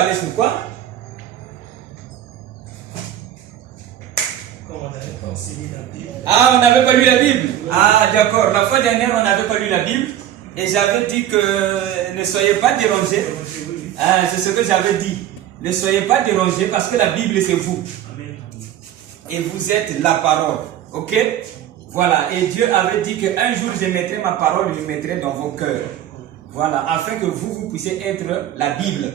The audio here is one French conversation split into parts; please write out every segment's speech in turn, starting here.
parlé sur quoi? Ah, on n'avait pas lu la Bible. Ah, d'accord. La fois dernière, on n'avait pas lu la Bible. Et j'avais dit que ne soyez pas dérangés. Ah, c'est ce que j'avais dit. Ne soyez pas dérangés parce que la Bible, c'est vous. Et vous êtes la parole. Ok? Voilà. Et Dieu avait dit qu'un jour, je mettrai ma parole, je mettrai dans vos cœurs. Voilà. Afin que vous puissiez être la Bible.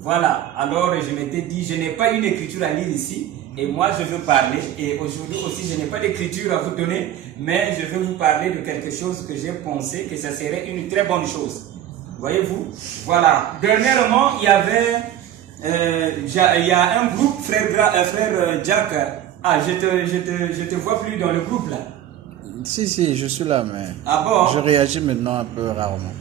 Voilà. Alors, je m'étais dit, je n'ai pas une écriture à lire ici. Et moi, je veux parler. Et aujourd'hui aussi, je n'ai pas d'écriture à vous donner. Mais je veux vous parler de quelque chose que j'ai pensé que ça serait une très bonne chose. Voyez-vous? Voilà. Dernièrement, il y avait... il y a un groupe, frère Jack. Ah, je te vois plus dans le groupe là. Si, je suis là, mais ah bon? Je réagis maintenant un peu rarement.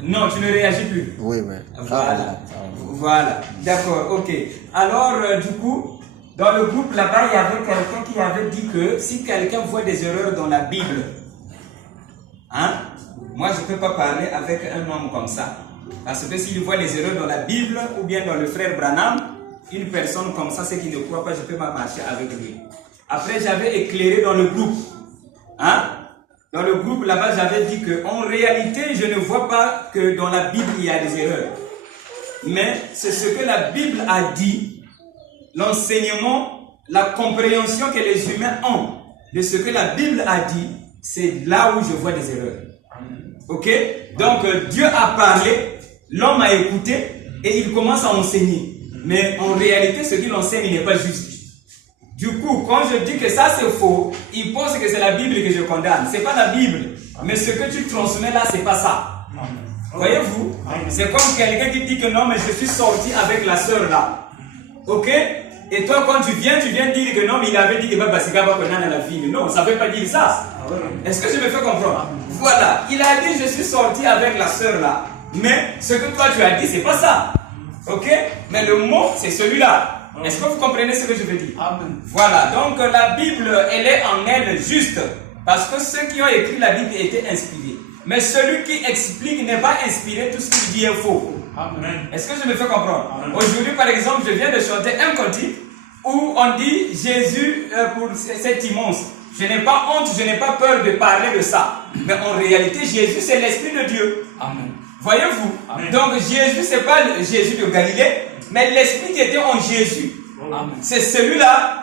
Non, tu ne réagis plus? Oui. Voilà. Voilà. D'accord, ok. Alors, du coup, dans le groupe là-bas, il y avait quelqu'un qui avait dit que si quelqu'un voit des erreurs dans la Bible, hein, moi je ne peux pas parler avec un homme comme ça. Parce que s'il voit les erreurs dans la Bible ou bien dans le frère Branham, une personne comme ça, c'est qui ne croit pas, je ne peux pas marcher avec lui. Après, j'avais éclairé dans le groupe. Hein? Dans le groupe là-bas, j'avais dit qu'en réalité, je ne vois pas que dans la Bible, il y a des erreurs. Mais c'est ce que la Bible a dit, l'enseignement, la compréhension que les humains ont de ce que la Bible a dit, c'est là où je vois des erreurs. Ok? Donc, Dieu a parlé, l'homme a écouté et il commence à enseigner. Mais en réalité, ce qu'il enseigne n'est pas juste. Du coup, quand je dis que ça c'est faux, il pense que c'est la Bible que je condamne. C'est pas la Bible. Mais ce que tu transmets là, c'est pas ça. Voyez-vous? C'est comme quelqu'un qui dit que non, mais je suis sorti avec la sœur là. Ok? Et toi, quand tu viens dire que non, mais il avait dit que c'est pas qu'on a la fille. Non, ça ne veut pas dire ça. Est-ce que je me fais comprendre? Voilà. Il a dit je suis sorti avec la sœur là. Mais ce que toi tu as dit, c'est pas ça. Ok? Mais le mot, c'est celui-là. Est-ce que vous comprenez ce que je veux dire? Amen. Voilà, donc la Bible, elle est en elle juste. Parce que ceux qui ont écrit la Bible étaient inspirés. Mais celui qui explique n'est pas inspiré, tout ce qu'il dit est faux. Amen. Est-ce que je me fais comprendre? Aujourd'hui, par exemple, je viens de chanter un cantique où on dit Jésus pour cet immense. Je n'ai pas honte, je n'ai pas peur de parler de ça. Mais en réalité, Jésus, c'est l'Esprit de Dieu. Amen. Voyez-vous? Donc Jésus, ce n'est pas Jésus de Galilée, mais l'Esprit qui était en Jésus. C'est celui-là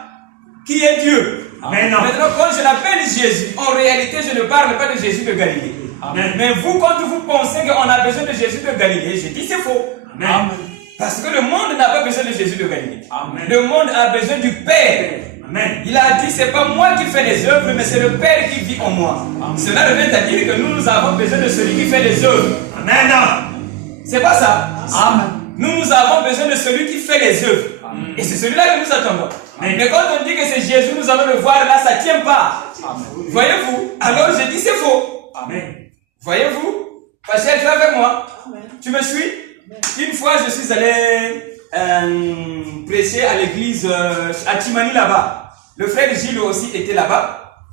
qui est Dieu. Amen. Maintenant, quand je l'appelle Jésus, en réalité, je ne parle pas de Jésus de Galilée. Amen. Mais vous, quand vous pensez qu'on a besoin de Jésus de Galilée, je dis c'est faux. Amen. Parce que le monde n'a pas besoin de Jésus de Galilée. Amen. Le monde a besoin du Père. Amen. Il a dit, c'est pas moi qui fais les œuvres, mais c'est le Père qui vit en moi. Amen. Cela revient à dire que nous avons besoin de celui qui fait les œuvres. Amen. C'est pas ça? Amen. Nous avons besoin de celui qui fait les œuvres. Amen. Et c'est celui-là que nous attendons. Amen. Mais quand on dit que c'est Jésus, nous allons le voir là, ça ne tient pas. Voyez-vous? Alors je dis c'est faux. Amen. Voyez-vous? Pascal, tu es avec moi? Amen. Tu me suis? Amen. Une fois, je suis allé prêcher à l'église à Timani là-bas. Le frère Gilles aussi était là-bas.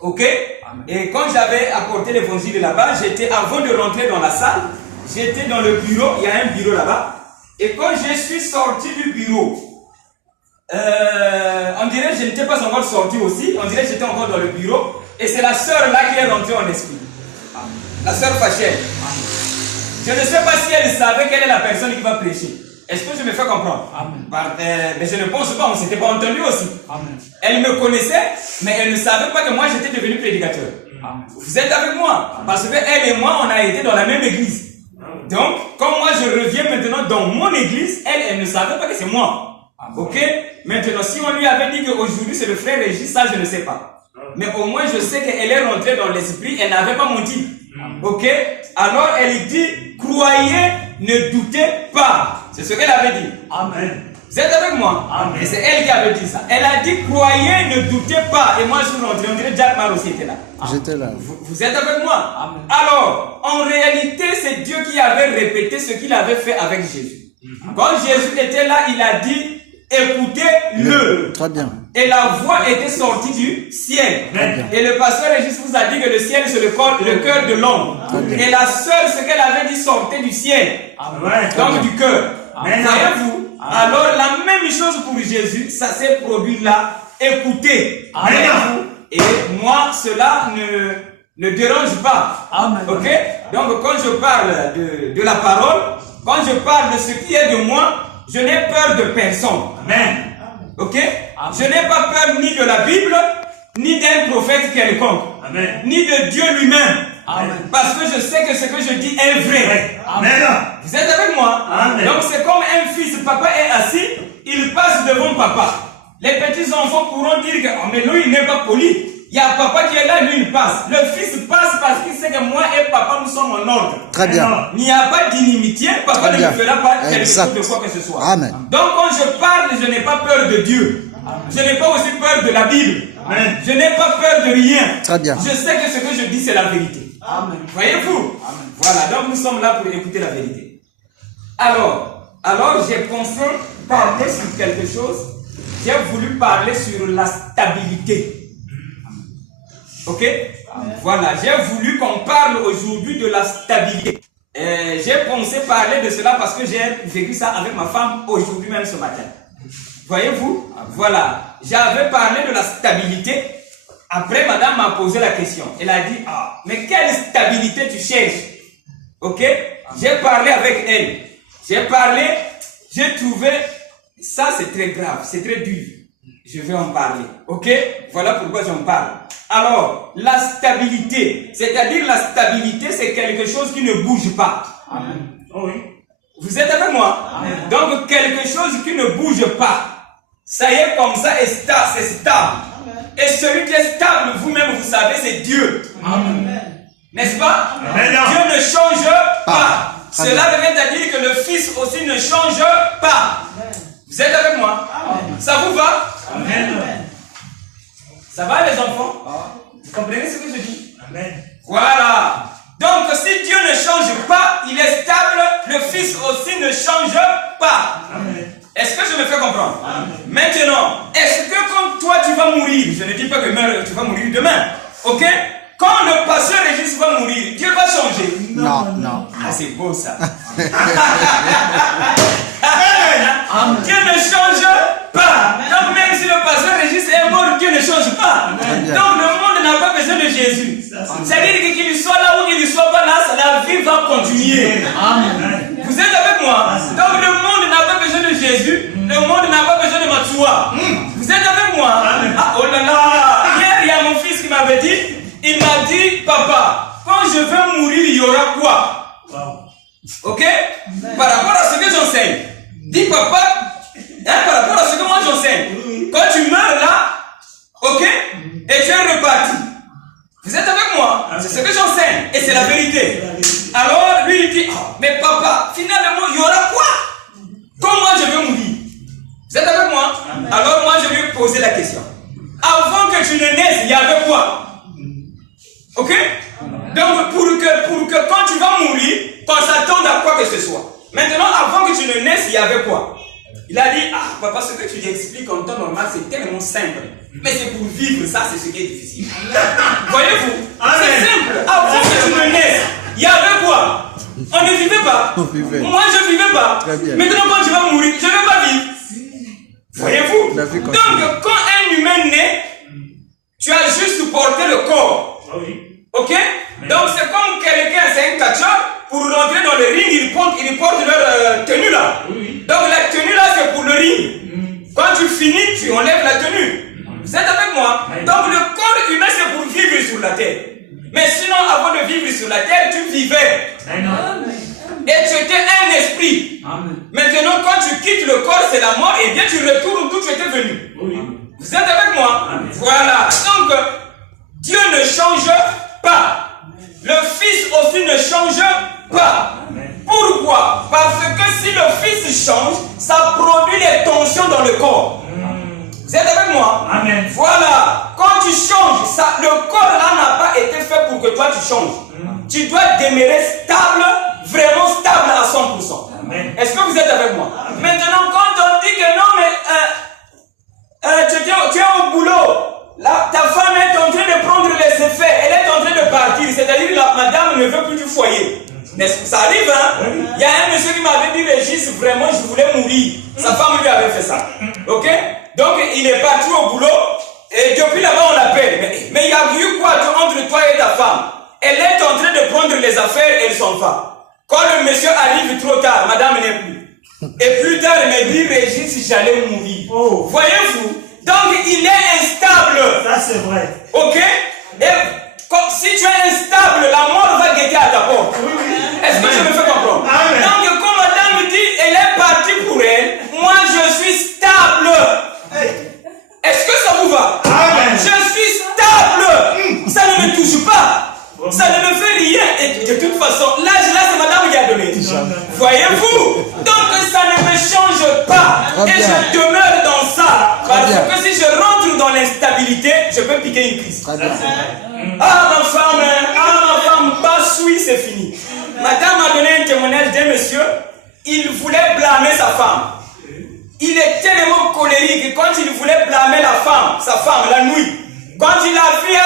Ok? Amen. Et quand j'avais apporté l'évangile là-bas, avant de rentrer dans la salle, j'étais dans le bureau, il y a un bureau là-bas. Et quand je suis sorti du bureau, on dirait que je n'étais pas encore sorti aussi, on dirait que j'étais encore dans le bureau. Et c'est la sœur là qui est rentrée en esprit. Amen. La sœur Fachel. Je ne sais pas si elle savait quelle est la personne qui va prêcher. Est-ce que je me fais comprendre? Mais je ne pense pas, on ne s'était pas entendu aussi. Amen. Elle me connaissait, mais elle ne savait pas que moi j'étais devenu prédicateur. Amen. Vous êtes avec moi? Amen. Parce qu'elle et moi, on a été dans la même église. Donc, comme moi je reviens maintenant dans mon église, elle ne savait pas que c'est moi. Ok? Maintenant, si on lui avait dit qu'aujourd'hui c'est le frère Régis, ça je ne sais pas. Mais au moins je sais qu'elle est rentrée dans l'esprit, elle n'avait pas menti. Ok? Alors elle dit, croyez, ne doutez pas. C'est ce qu'elle avait dit. Amen. Vous êtes avec moi? Amen. Et c'est elle qui avait dit ça. Elle a dit, croyez, ne doutez pas. Et moi je suis rentré, on dirait Jack Mar aussi était là. J'étais là. Vous êtes avec moi? Amen. Alors, en réalité, c'est Dieu qui avait répété ce qu'il avait fait avec Jésus. Quand Jésus était là, il a dit, écoutez-le. Très bien. Et la voix était sortie du ciel. Et le pasteur Régis vous a dit que le ciel c'est le cœur de l'homme. Et la seule, ce qu'elle avait dit, sortait du ciel. Amen. Donc du cœur. Voyez-vous? Alors la même chose pour Jésus, ça s'est produit là. Écoutez. Voyez-vous? Et moi, cela ne dérange pas. Amen. Ok? Donc quand je parle de la parole, quand je parle de ce qui est de moi, je n'ai peur de personne. Amen. Ok? Je n'ai pas peur ni de la Bible, ni d'un prophète quelconque, Amen. ni de Dieu lui-même. Amen. Parce que je sais que ce que je dis est vrai. Amen. Vous êtes avec moi? Amen. Donc c'est comme un fils, papa est assis, il passe devant papa. Les petits enfants pourront dire que oh, mais lui il n'est pas poli. Il y a papa qui est là, lui il passe. Le fils passe parce qu'il sait que moi et papa nous sommes en ordre. Très bien. Il n'y a pas d'inimitié, papa ne me fera pas quelque chose de quoi que ce soit. Amen. Donc quand je parle, je n'ai pas peur de Dieu. Je n'ai pas aussi peur de la Bible. Amen. Je n'ai pas peur de rien. Très bien. Je sais que ce que je dis c'est la vérité. Amen. Voyez-vous? Voilà, donc nous sommes là pour écouter la vérité. Alors j'ai pensé parler sur quelque chose. J'ai voulu parler sur la stabilité. Ok? Voilà, j'ai voulu qu'on parle aujourd'hui de la stabilité. J'ai pensé parler de cela parce que j'ai vécu ça avec ma femme aujourd'hui même ce matin. Voyez-vous? Voilà, j'avais parlé de la stabilité. Après, madame m'a posé la question. Elle a dit, ah, mais quelle stabilité tu cherches? Ok? J'ai parlé avec elle. J'ai trouvé, ça c'est très grave, c'est très dur. Je vais en parler. Ok? Voilà pourquoi j'en parle. Alors, la stabilité, c'est-à-dire la stabilité, c'est quelque chose qui ne bouge pas. Amen. Oh oui. Vous êtes avec moi? Amen. Donc, quelque chose qui ne bouge pas. Ça y est, comme ça, et c'est stable. Et celui qui est stable, vous-même, vous savez, c'est Dieu. Amen. N'est-ce pas? Amen. Dieu ne change pas. Amen. Cela revient à dire que le Fils aussi ne change pas. Vous êtes avec moi? Amen. Ça vous va? Amen. Ça va les enfants? Vous comprenez ce que je dis? Amen. Voilà. Donc si Dieu ne change pas, il est stable, le Fils aussi ne change pas. Amen. Est-ce que je me fais comprendre? Maintenant, est-ce que quand toi tu vas mourir, je ne dis pas que tu vas mourir demain, ok? Quand le pasteur Régis va mourir, Dieu va changer? Non. Ah, c'est beau ça. Dieu ne change pas. Donc même si le pasteur Régis est mort, Dieu ne change pas. Donc le monde n'a pas besoin de Jésus. C'est-à-dire qu'il soit là ou qu'il ne soit pas là, la vie va continuer. Amen. Vous êtes avec moi? Donc le monde n'a pas besoin de Jésus. Le monde n'a pas besoin de Matsua. Vous êtes avec moi? Ah, oh là là. Hier, il y a mon fils qui m'avait dit, il m'a dit, papa, quand je vais mourir, il y aura quoi? Wow. Ok? Par rapport à ce que j'enseigne. Dis papa, par rapport à ce que moi j'enseigne. Quand tu meurs là, ok? Et tu es reparti. Vous êtes avec moi? C'est ce que j'enseigne. Et c'est la vérité. Alors lui il dit, oh, mais papa, finalement il y aura quoi? Quand moi je vais mourir. Vous êtes avec moi? Alors moi je lui ai posé la question. Avant que tu ne naisses, il y avait quoi? Ok? Donc pour que quand tu vas mourir, qu'on s'attende à quoi que ce soit. Maintenant, avant que tu ne naisses, il y avait quoi? Il a dit, ah papa, ce que tu expliques en temps normal, c'est tellement simple. Mais c'est pour vivre ça, c'est ce qui est difficile. Voyez-vous? C'est simple. Avant que tu ne naisses, il y avait quoi? On ne vivait pas. Moi, je ne vivais pas. Maintenant, quand tu vas mourir, je ne vais pas vivre. Voyez-vous? Donc, quand un humain naît, tu as juste porté le corps. Ok? Donc, c'est comme quelqu'un, c'est un catcheur. Pour rentrer dans le ring, ils portent leur tenue là. Donc, la tenue là, c'est pour le ring. Quand tu finis, tu enlèves la tenue. Vous êtes avec moi? Donc, le corps humain, c'est pour vivre sur la terre. Mais sinon, avant de vivre sur la terre, tu vivais. Et tu étais un esprit. Maintenant, quand tu quittes le corps, c'est la mort, et bien tu retournes d'où tu étais venu. Vous êtes avec moi? Voilà. Donc, Dieu ne change pas. Le Fils aussi ne change pas. Pourquoi? Parce que si le Fils change, ça produit des tensions dans le corps. Vous êtes avec moi? Voilà. Quand tu changes, le corps là n'a pas été fait pour que toi tu changes. Tu dois demeurer stable, vraiment stable à 100%. Est-ce que vous êtes avec moi? Maintenant, quand on dit que non, mais tu es au boulot, là, ta femme est en train de prendre les effets, elle est en train de partir, c'est-à-dire que la madame ne veut plus du foyer. Ça arrive, hein? Il y a un monsieur qui m'avait dit, Régis, vraiment, je voulais mourir. Sa femme lui avait fait ça. Ok? Donc, il est parti au boulot. Et depuis là-bas, on l'appelle. Mais il y a eu quoi entre toi et ta femme? Elle est en train de prendre les affaires et elle s'en va. Quand le monsieur arrive trop tard, madame n'est plus. Et plus tard, elle me dit, Régis, j'allais mourir. Oh. Voyez-vous? Donc, il est instable. Ça, c'est vrai. Ok? Et si tu es instable, la mort va guetter à ta porte. Oui, oui. Est-ce que je me fais comprendre? Amen. Donc, comme madame me dit, elle est partie pour elle. Moi, je suis stable. Est-ce que ça vous va? Amen. Je suis stable. Ça ne me touche pas. Ça ne me fait rien. Et de toute façon, l'âge là, c'est madame qui a donné. Voyez-vous? Donc, ça ne me change pas. Très Et bien. je demeure dans ça. Très Parce bien. que si je rentre dans l'instabilité, je peux piquer une crise. Très bien. Ah ma femme, basse, oui, c'est fini. Madame a donné un témoignage d'un monsieur, il voulait blâmer sa femme. Il est tellement colérique quand il voulait blâmer sa femme, la nuit. Quand il a fait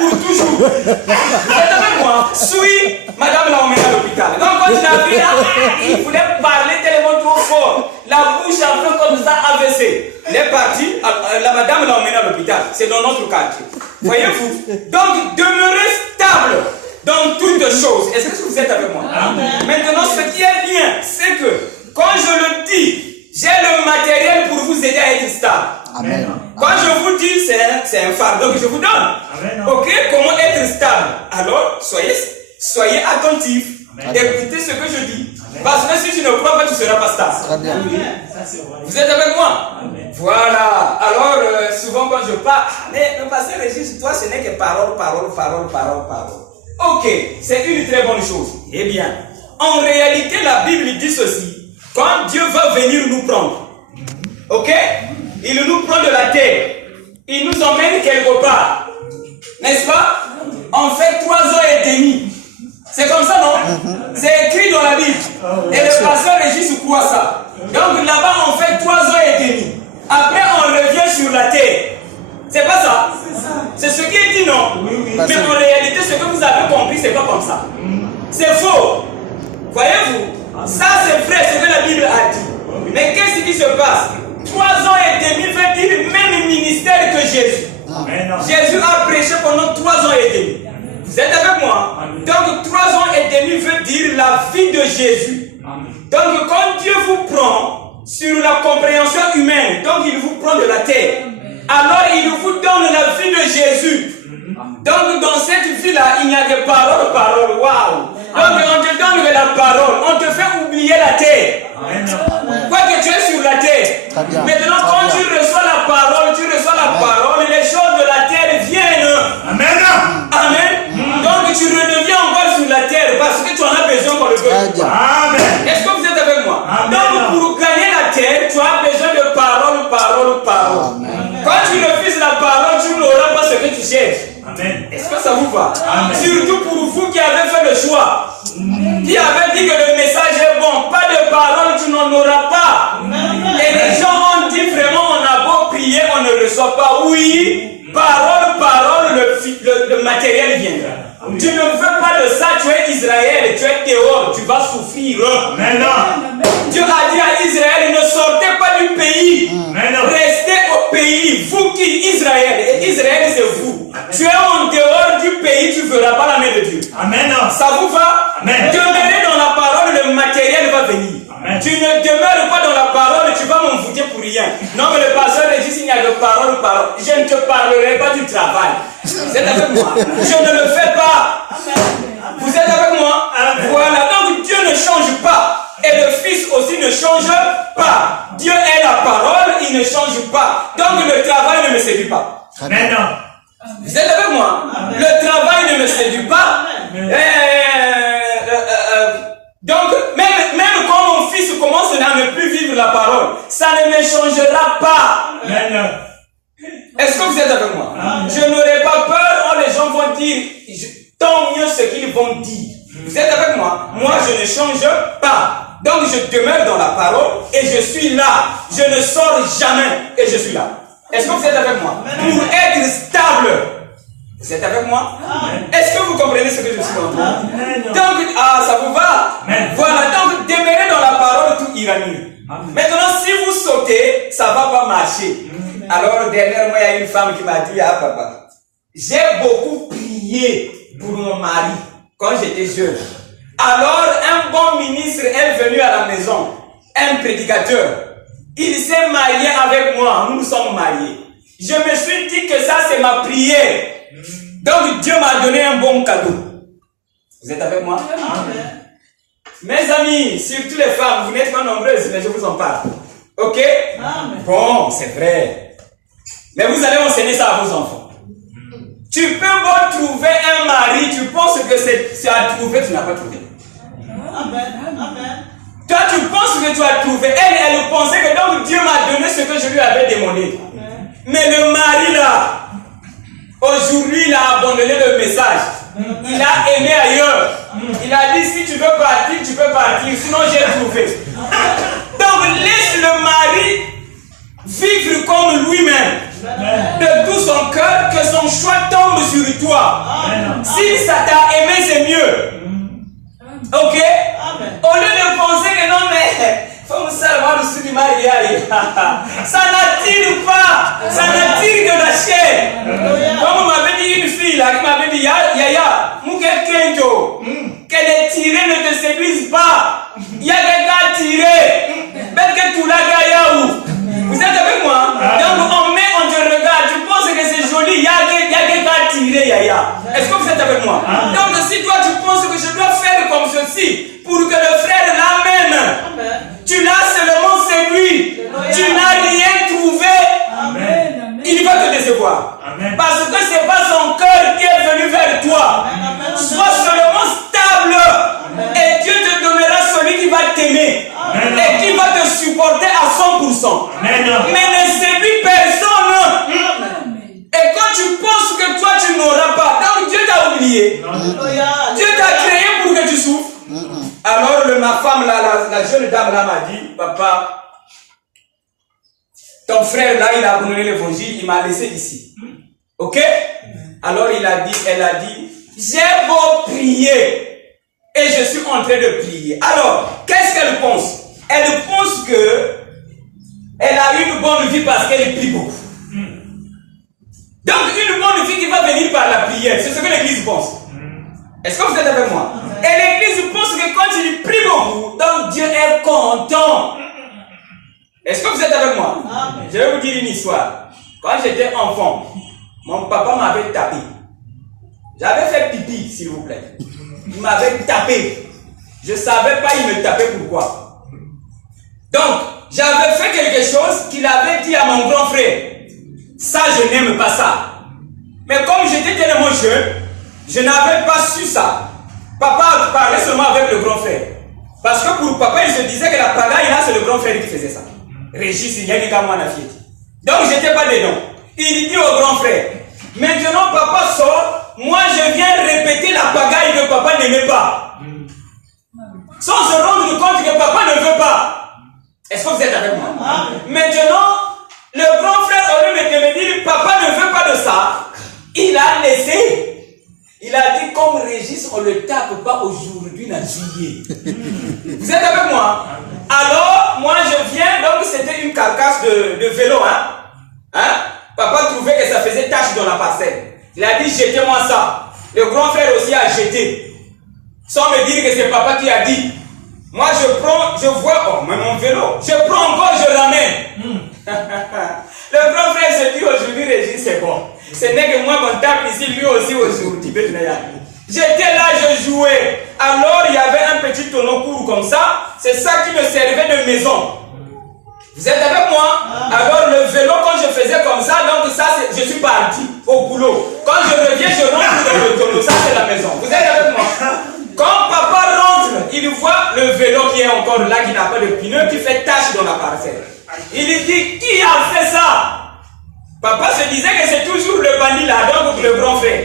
pour toujours. Vous êtes avec moi? Oui, madame l'a emmené à l'hôpital. Donc quand il a fait il voulait parler tellement trop fort. La bouche un peu comme ça AVC. Il est parti, la madame l'a emmené à l'hôpital. C'est dans notre quartier. Voyez-vous? Donc demeurez stable dans toutes choses. Est-ce que vous êtes avec moi? Maintenant, ce qui est bien, c'est que quand je le dis, j'ai le matériel pour vous aider à être stable. Amen. Quand je vous dis, c'est un fardeau que je vous donne. Amen. Ok, comment être stable? Alors, soyez attentifs. Écoutez ce que je dis. Parce que si tu ne crois pas, tu ne seras pas stable. Très bien. Ça, c'est vrai. Vous êtes avec moi? Amen. Voilà. Alors, souvent quand je parle, mais le pasteur Régis, toi, ce n'est que parole. Ok, c'est une très bonne chose. Eh bien, en réalité, la Bible dit ceci. Quand Dieu va venir nous prendre, ok, il nous prend de la terre, il nous emmène quelque part, n'est-ce pas? On fait 3 ans et demi. C'est comme ça, non? C'est écrit dans la Bible. Et le pasteur Régis croit ça. Donc là-bas, on fait 3 ans et demi. Après, on revient sur la terre. C'est pas ça? C'est ce qui est dit, non? Mais en réalité, ce que vous avez compris, c'est pas comme ça. C'est faux. Voyez-vous? Ça, c'est vrai, ce que la Bible a dit. Mais qu'est-ce qui se passe? 3 ans et demi veut dire même ministère que Jésus. Amen. Jésus a prêché pendant 3 ans et demi. Vous êtes avec moi? Donc 3 ans et demi veut dire la vie de Jésus. Donc quand Dieu vous prend sur la compréhension humaine, donc il vous prend de la terre, alors il vous donne la vie de Jésus. Donc dans cette vie-là, il n'y a que parole. Waouh! Donc on te donne de la parole, on te fait oublier la terre. Quoi que tu es sur la terre. Bien. Maintenant, quand tu reçois la parole, les choses de la terre viennent. Amen. Amen. Donc tu redeviens encore sur la terre parce que tu en as besoin pour le Très peuple. bien. Amen. Est-ce que vous êtes avec moi? Amen. Donc pour gagner la terre, tu as besoin de parole. Quand tu refuses la parole, tu n'auras pas ce que tu cherches. Amen. Est-ce que ça vous va? Amen. Surtout pour vous qui avez fait le choix, qui avez dit que le message est bon, pas de parole, tu n'en auras pas. Et les gens ont dit vraiment, on a beau prier, on ne reçoit pas. Oui, parole, le matériel viendra. Tu ne veux pas de ça, tu es Israël, tu es dehors, tu vas souffrir. Amen. Dieu a dit à Israël, ne sortez pas du pays, restez au pays, vous qui Israël, et Israël c'est vous. Tu es en dehors du pays, tu ne verras pas la main de Dieu. Amen. Ça vous va? Amen. Demeurez dans la parole, le matériel va venir. Amen. Tu ne demeures pas dans la parole, tu vas m'envoûter pour rien. Non, mais le pasteur dit s'il n'y a que parole. Je ne te parlerai pas du travail. Vous êtes avec moi? Je ne le fais pas. Vous êtes avec moi? Voilà, donc Dieu ne change pas. Et le Fils aussi ne change pas. Dieu est la parole, il ne change pas. Donc le travail ne me séduit pas. Amen. Vous êtes avec moi? Le travail ne me séduit pas. Donc, même quand mon fils commence à ne plus vivre la parole, ça ne me changera pas. Amen. Est-ce que vous êtes avec moi? Je n'aurai pas peur. Les gens vont dire, tant mieux ce qu'ils vont dire. Vous êtes avec moi? Moi, je ne change pas. Donc, je demeure dans la parole et je suis là. Je ne sors jamais et je suis là. Est-ce que vous êtes avec moi? Pour être stable. Vous êtes avec moi? Est-ce que vous comprenez ce que je suis en train de dire? Donc, ça vous va? Alors, dernièrement, il y a une femme qui m'a dit, ah papa, j'ai beaucoup prié pour mon mari quand j'étais jeune. Alors, un bon ministre est venu à la maison, un prédicateur. Il s'est marié avec moi, nous sommes mariés. Je me suis dit que ça, c'est ma prière. Donc, Dieu m'a donné un bon cadeau. Vous êtes avec moi? Amen. Mes amis, surtout les femmes, vous n'êtes pas nombreuses, mais je vous en parle. Ok? Amen. Bon, c'est vrai. Mais vous allez enseigner ça à vos enfants. Tu peux pas trouver un mari, tu penses que c'est à trouver, tu n'as pas trouvé. Amen. Amen. Toi, tu penses que tu as trouvé. Elle pensait que donc Dieu m'a donné ce que je lui avais demandé. Amen. Mais le mari là, aujourd'hui, il a abandonné le message. Il a aimé ailleurs. Il a dit, si tu veux partir, tu peux partir. Sinon, j'ai trouvé. Donc, laisse le mari vivre comme lui-même. De tout son cœur, que son choix tombe sur toi. Si ça t'a aimé, c'est mieux. Ok? Au lieu de penser que non, mais faut me savoir le sous du mariage. Ça n'attire pas. Ça n'attire que la chair. Comme on m'avait dit une fille là, qui m'avait dit, Yaya, qu'elle est tirée, ne te séduise pas. Il y a quelqu'un tiré. Belle que tu l'as gaillé. Vous êtes avec moi? Donc on te regarde, tu penses que c'est joli, il y a quelqu'un tiré, Yaya. Est-ce que vous êtes avec moi? Donc si toi tu penses que je dois faire comme ceci pour que le frère l'amène, tu l'as seulement séduit, tu n'as rien trouvé, il va te décevoir. Parce que ce n'est pas son cœur qui est venu vers toi. Sois seulement stable et Dieu te donnera celui qui va t'aimer et qui va te supporter à 100%. Mais ne séduis personne. Et quand tu penses que toi tu n'auras pas, donc Dieu t'a oublié. Dieu t'a créé pour que tu souffres. Alors ma femme, la jeune dame là m'a dit, papa, ton frère là, il a abandonné l'évangile, il m'a laissé ici. Ok? Alors elle a dit, j'ai beau prier et je suis en train de prier. Alors, qu'est-ce qu'elle pense? Elle pense que elle a une bonne vie parce qu'elle prie beaucoup. Donc, une bonne vie qui va venir par la prière, c'est ce que l'Église pense. Est-ce que vous êtes avec moi? Et l'Église pense que quand il prie beaucoup, donc Dieu est content. Est-ce que vous êtes avec moi? Je vais vous dire une histoire. Quand j'étais enfant, mon papa m'avait tapé. J'avais fait pipi, s'il vous plaît. Il m'avait tapé. Je ne savais pas, il me tapait pourquoi. Donc, j'avais fait quelque chose qu'il avait dit à mon grand frère. Ça, je n'aime pas ça. Mais comme j'étais tellement jeune, je n'avais pas su ça. Papa parlait seulement avec le grand frère. Parce que pour papa, il se disait que la pagaille là, c'est le grand frère qui faisait ça. Régis, il y a des gamins à fiette. Donc, je n'étais pas dedans. Il dit au grand frère, maintenant papa sort, moi je viens répéter la pagaille que papa n'aimait pas. Sans se rendre compte que papa ne veut pas. Est-ce que vous êtes avec moi? Maintenant, le grand frère, au lieu de me dire, papa ne veut pas de ça, il a laissé. Il a dit, comme Régis, on ne le tape pas aujourd'hui, dans juillet. Vous êtes avec moi? Alors, moi je viens, donc c'était une carcasse de vélo, Papa trouvait que ça faisait tache dans la parcelle. Il a dit, jetez-moi ça. Le grand frère aussi a jeté. Sans me dire que c'est papa qui a dit. Moi je prends, je vois, oh, mais mon vélo, je prends encore, je ramène. Le grand frère se dit aujourd'hui, Régis, c'est bon. Ce n'est que moi, mon tape ici, lui aussi aujourd'hui. J'étais là, je jouais. Alors il y avait un petit tonneau court comme ça. C'est ça qui me servait de maison. Vous êtes avec moi? Alors le vélo, quand je faisais comme ça, donc ça, je suis parti au boulot. Quand je reviens, je rentre dans le tonneau. Ça, c'est la maison. Vous êtes avec moi? Quand papa rentre, il voit le vélo qui est encore là, qui n'a pas de pneu, qui fait tache dans la parcelle. Il dit, qui a fait ça? Papa se disait que c'est toujours le bandit là, donc le grand frère.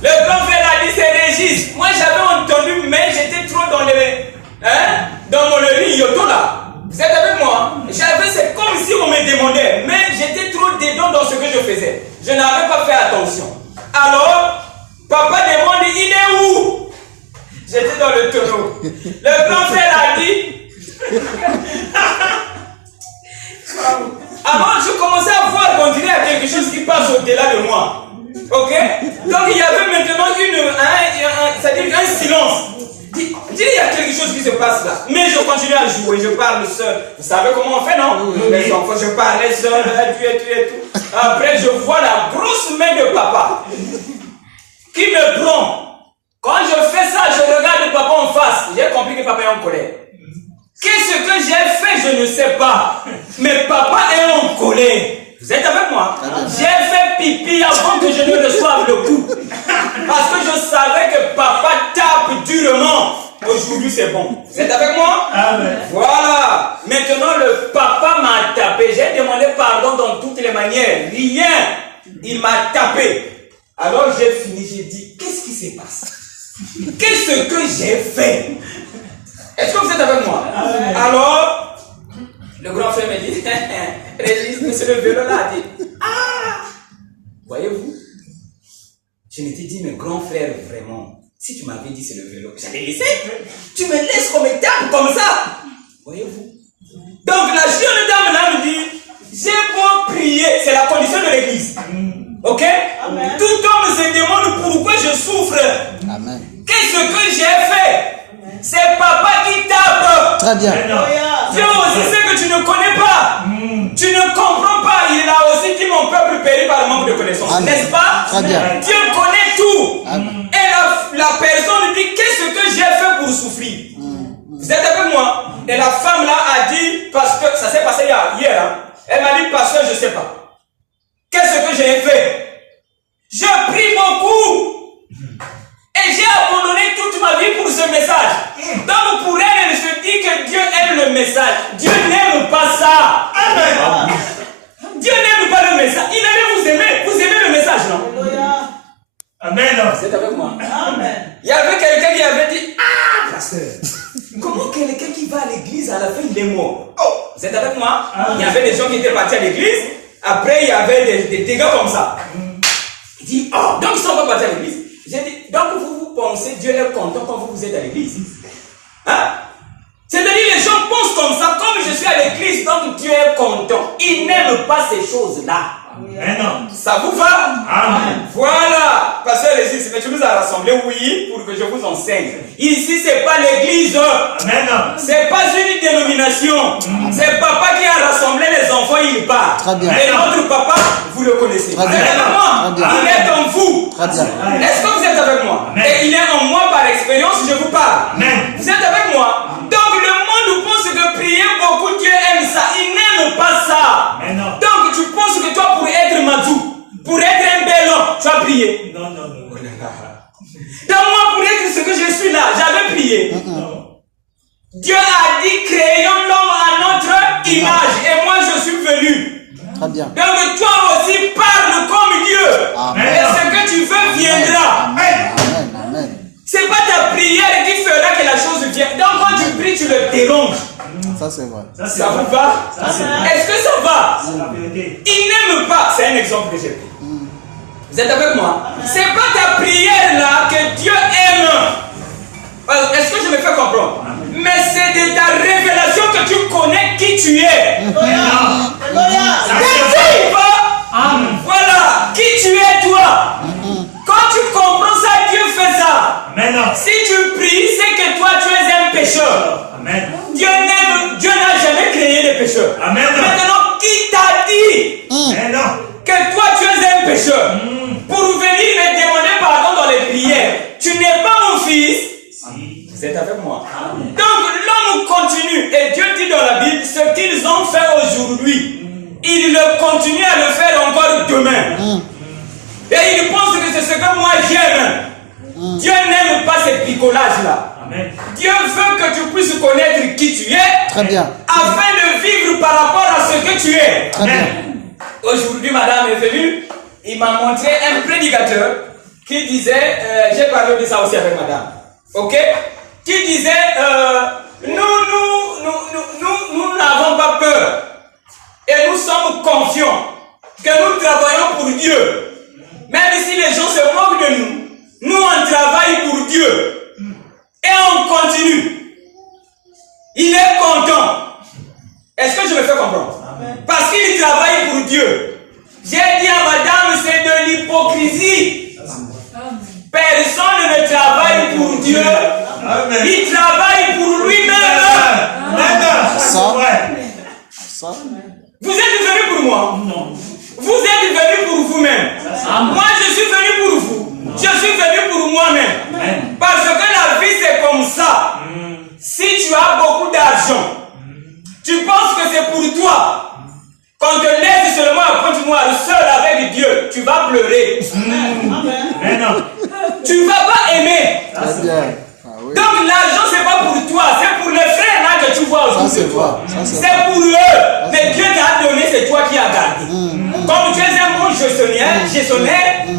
Le grand frère a dit, c'est Régis. Moi, j'avais entendu, mais j'étais trop dans mon lit yoto là. Vous êtes avec moi? C'est comme si on me demandait, mais j'étais trop dedans dans ce que je faisais. Je n'avais pas fait attention. Alors, papa demande, il est où? J'étais dans le tonneau. Le grand frère a dit, alors je commençais à voir quelque chose qui passe au-delà de moi. Ok? Donc il y avait maintenant c'est-à-dire un silence. Dis, il y a quelque chose qui se passe là. Mais je continue à jouer, je parle seul. Vous savez comment on fait, non? Les enfants, je parlais seul, tu et tout. Après, je vois la grosse main de papa qui me prend. Quand je fais ça, je regarde papa en face. J'ai compris que papa est en colère. Qu'est-ce que j'ai fait, je ne sais pas. Mais papa est en colère. Vous êtes avec moi? J'ai fait pipi avant que je ne reçoive le coup. Parce que je savais que papa tape durement. Aujourd'hui, c'est bon. Vous êtes avec moi? Amen. Voilà. Maintenant, le papa m'a tapé. J'ai demandé pardon dans toutes les manières. Rien. Il m'a tapé. Alors, j'ai fini. J'ai dit, qu'est-ce qui se passe? Qu'est-ce que j'ai fait? Est-ce que vous êtes avec moi? Amen. Alors, le grand frère me dit, Régis, monsieur le vélo là, dit, voyez-vous, je m'étais dit, mais grand frère, vraiment, si tu m'avais dit c'est le vélo, j'allais laisser. Tu me laisses comme étape, comme ça. Voyez-vous. Donc la jeune dame là me dit, j'ai beau prier, c'est la condition de l'église. Ok? Amen. Tout homme se demande pourquoi je souffre. Amen. Qu'est-ce que j'ai fait? C'est papa qui tape. Très bien. Dieu aussi sait que tu ne connais pas. Tu ne comprends pas. Il a aussi dit mon peuple périt par le manque de connaissance. N'est-ce pas? Très bien. Dieu connaît tout. Amen. Et la personne dit, qu'est-ce que j'ai fait pour souffrir? Vous êtes avec moi? Et la femme là a dit, parce que ça s'est passé hier, hein? Elle m'a dit, pasteur, je ne sais pas. Qu'est-ce que j'ai fait? Je prie beaucoup. Et j'ai abandonné toute ma vie pour ce message. Donc pour elle, elle se dit que Dieu aime le message. Dieu n'aime pas ça. Amen. Dieu n'aime pas le message. Il allait vous aimer. Vous aimez le message, non? Amen. Vous êtes avec moi? Amen. Il y avait quelqu'un qui avait dit, pasteur, comment quelqu'un qui va à l'église à la fin il est mort? Oh, vous êtes avec moi? Il y avait des gens qui étaient partis à l'église. Après, il y avait des dégâts comme ça. Il dit, oh, donc ils ne sont pas partis à l'église. J'ai dit, donc vous pensez Dieu est content quand vous êtes à l'église? Hein? C'est-à-dire les gens pensent comme ça, comme je suis à l'église, donc Dieu est content. Il n'aime pas ces choses-là. Amen. Ça vous va? Amen. Voilà. Pasteur Régis, mais tu nous as rassemblés, oui, pour que je vous enseigne. Ici, c'est pas l'église. Amen. C'est pas une dénomination. C'est papa qui a rassemblé les enfants, il part. Très bien. Et notre papa, vous le connaissez. Très bien. Très bien. Il est en vous. Très bien. Est-ce que vous êtes avec moi? Amen. Et il est en moi par expérience, je vous parle. Amen. Vous êtes avec moi? Donc le monde pense que prier beaucoup, Dieu aime ça. Il n'aime pas ça. Amen. Donc tu penses que toi, pour être madou, pour être un bel homme, tu as prié. Non. Donc moi, pour être ce que je suis là, j'avais prié. Non. Dieu a dit, créons l'homme à notre image. Et moi, je suis venu. Très bien. Donc toi aussi, parle comme Dieu. Amen. Et ce que tu veux viendra. Amen. C'est pas ta prière qui fera que la chose vienne. Donc quand tu pries, tu le déranges. Ça, c'est vrai. Ça vous va? Est-ce que ça va? C'est la vérité. Il n'aime pas. C'est un exemple que j'ai pris. Vous êtes avec moi? C'est pas ta prière là que Dieu aime. Est-ce que je me fais comprendre? Mais c'est de ta révélation que tu connais qui tu es. Voilà, qui tu es toi. Quand tu comprends ça, Dieu fait ça. Amen. Si tu pries, c'est que toi tu es un pécheur. Amen. Dieu n'a jamais créé les pécheurs. Amen. Maintenant, qui t'a dit Amen. que toi tu es un pécheur pour venir me demander pardon dans les prières? Tu n'es pas mon fils. Si. Vous êtes avec moi? Donc l'homme continue et Dieu dit dans la Bible ce qu'ils ont fait aujourd'hui. Ils le continuent à le faire encore demain. Et ils pensent que c'est ce que moi j'aime. Dieu n'aime pas ces picolages-là. Amen. Dieu veut que tu puisses connaître qui tu es. Très bien. Afin de vivre par rapport à ce que tu es. Très bien. Aujourd'hui, madame est venue. Il m'a montré un prédicateur qui disait, j'ai parlé de ça aussi avec madame. Ok? Qui disait, nous n'avons pas peur. Et nous sommes confiants que nous travaillons pour Dieu. Même si les gens se moquent de nous, nous on travaille pour Dieu. Et on continue. Il est content. Est-ce que je me fais comprendre? Amen. Parce qu'il travaille pour Dieu. J'ai dit à madame, c'est de l'hypocrisie. Personne ne travaille pour Dieu. Il travaille pour lui-même. Ça. Vous êtes venu pour moi? Non. Vous êtes venu pour vous-même. Moi, je suis venu pour vous. Je suis venu pour moi-même. Parce que la vie, c'est comme ça. Si tu as beaucoup d'argent, tu penses que c'est pour toi. Quand te laisse seulement à Pointe-Noire seul avec Dieu, tu vas pleurer. Tu ne vas pas aimer. Très bien. Ah, oui. Donc l'argent, c'est pas pour toi, c'est pour les frères là que tu vois autour de toi. C'est pour eux. Mais Dieu t'a donné, c'est toi qui as gardé. Comme tu es un bon gestionnaire,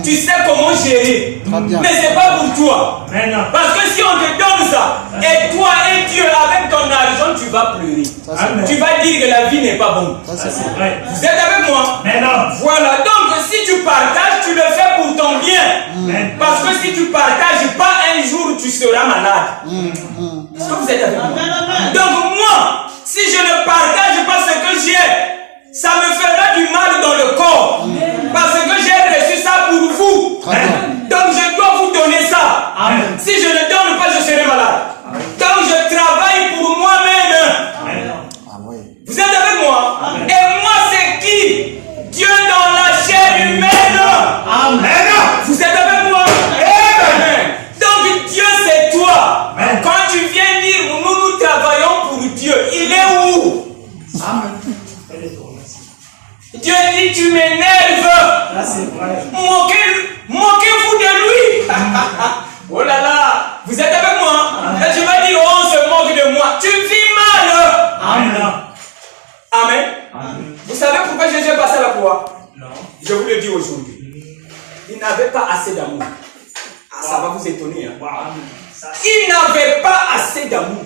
tu sais comment gérer. Mais c'est pas pour toi. Parce que si on te donne ça, et toi et Dieu avec ton argent, tu vas pleurer. Tu vas dire que la vie n'est pas bonne. Vous êtes avec moi? Voilà, donc si tu partages, tu le fais pour ton bien. Parce que si tu partages pas, un jour tu seras malade. Est-ce que vous êtes avec moi? Donc moi, si je ne partage pas ce que j'ai, ça me fera du mal dans le corps. Parce que j'ai reçu ça pour vous. Donc je dois vous donner ça. Si je ne donne pas, je serai malade. Donc je travaille pour moi-même. Vous êtes avec moi? Et moi, c'est qui? Dieu dans la chair humaine. Vous êtes avec moi? Donc Dieu, c'est toi. Quand tu viens dire, nous travaillons pour Dieu, il est où? Dieu dit, tu m'énerves. Moquez-vous de lui. Oh là là, vous êtes avec moi? Et tu vas dire, oh, on se moque de moi. Tu vis mal. Amen. Vous savez pourquoi Jésus est passé à la croix? Non. Je vous le dis aujourd'hui. Il n'avait pas assez d'amour. Ça va vous étonner. Il n'avait pas assez d'amour.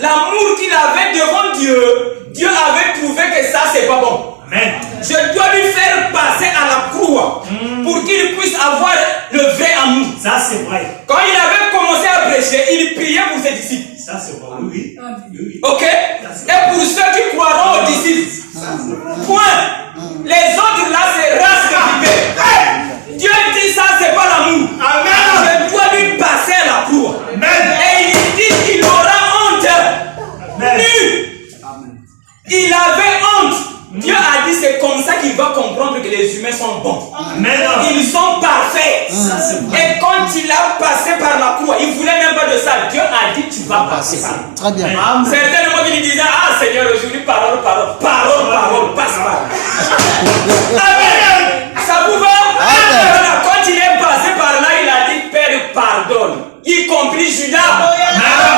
L'amour qu'il avait devant Dieu, Dieu avait trouvé que ça, c'est pas bon. Je dois lui faire passer à la croix pour qu'il puisse avoir le vrai amour. Ça, c'est vrai. Quand il avait commencé à prêcher, il priait pour ses disciples. Ça, c'est vrai. Oui. Ok? Et pour ceux qui croiront aux disciples. Point. Les autres là, c'est race de vipère. Dieu dit ça, c'est pas l'amour. Je dois lui passer à la croix. Et il dit qu'il aura honte. Il avait honte. Dieu a dit c'est comme ça qu'il va comprendre que les humains sont bons. Ils sont parfaits. Et quand il a passé par la croix, il ne voulait même pas de ça. Dieu a dit tu vas passer par là. Très bien. Certainement qu'il disait ah Seigneur aujourd'hui parole, passe par là. Amen. Ça vous va? Voilà, quand il est passé par là, il a dit Père pardonne. Y compris Judas.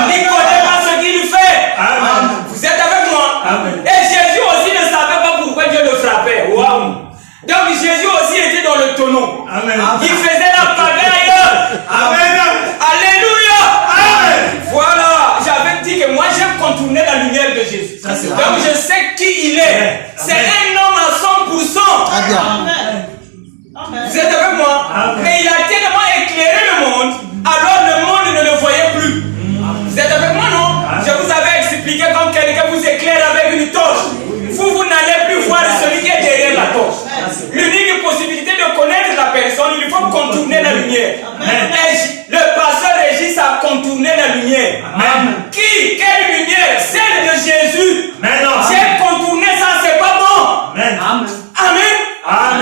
Il ne connaît pas ce qu'il fait. Vous êtes avec moi? Et Jésus aussi ne savait pas pourquoi Dieu le frappait. Waouh! Donc Jésus aussi était dans le tonneau. Il faisait la pagaille. Alléluia. Voilà, j'avais dit que moi j'aime contourner la lumière de Jésus. Donc je sais qui il est. C'est un homme à 100%. Vous êtes avec moi? Mais il a tellement éclairé le monde, alors le monde ne le voyait plus. Vous êtes avec moi, non? Je vous avais expliqué quand quelqu'un vous éclaire avec une torche. Vous n'allez plus voir celui qui est derrière la torche. L'unique possibilité de connaître la personne, il faut contourner la lumière. Le pasteur Régis a contourné la lumière. Qui? Quelle lumière? Celle de Jésus. J'ai contourné ça, c'est pas bon. Amen.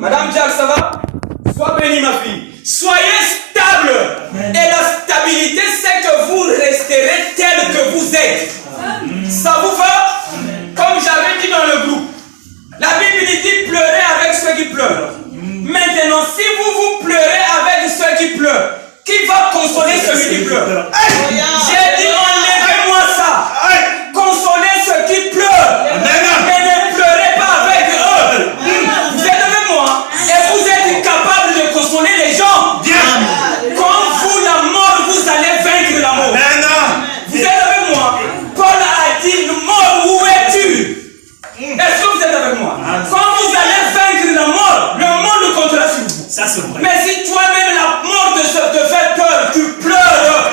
Madame Jack, ça va? Sois bénie, ma fille. Soyez stable. Et la stabilité, c'est que vous resterez tel que vous êtes. Ça vous va? Comme j'avais dit dans le groupe, la Bible dit pleurez avec ceux qui pleurent. Maintenant, si vous pleurez avec ceux qui pleurent, qui va consoler celui qui pleure? J'ai dit enlevez-moi ça. Consolez ceux qui pleurent. Mais ne pleurez pas avec eux. Vous êtes avec moi et vous êtes capable de consoler les gens. Comme vous, la mort, vous allez vaincre la mort. Vous êtes avec moi? Paul a dit, mort, où es-tu? Est-ce que vous êtes avec moi? Quand vous allez vaincre la mort, le monde comptera sur vous. Ça, c'est vrai. Mais si toi-même la mort te fait peur, tu pleures.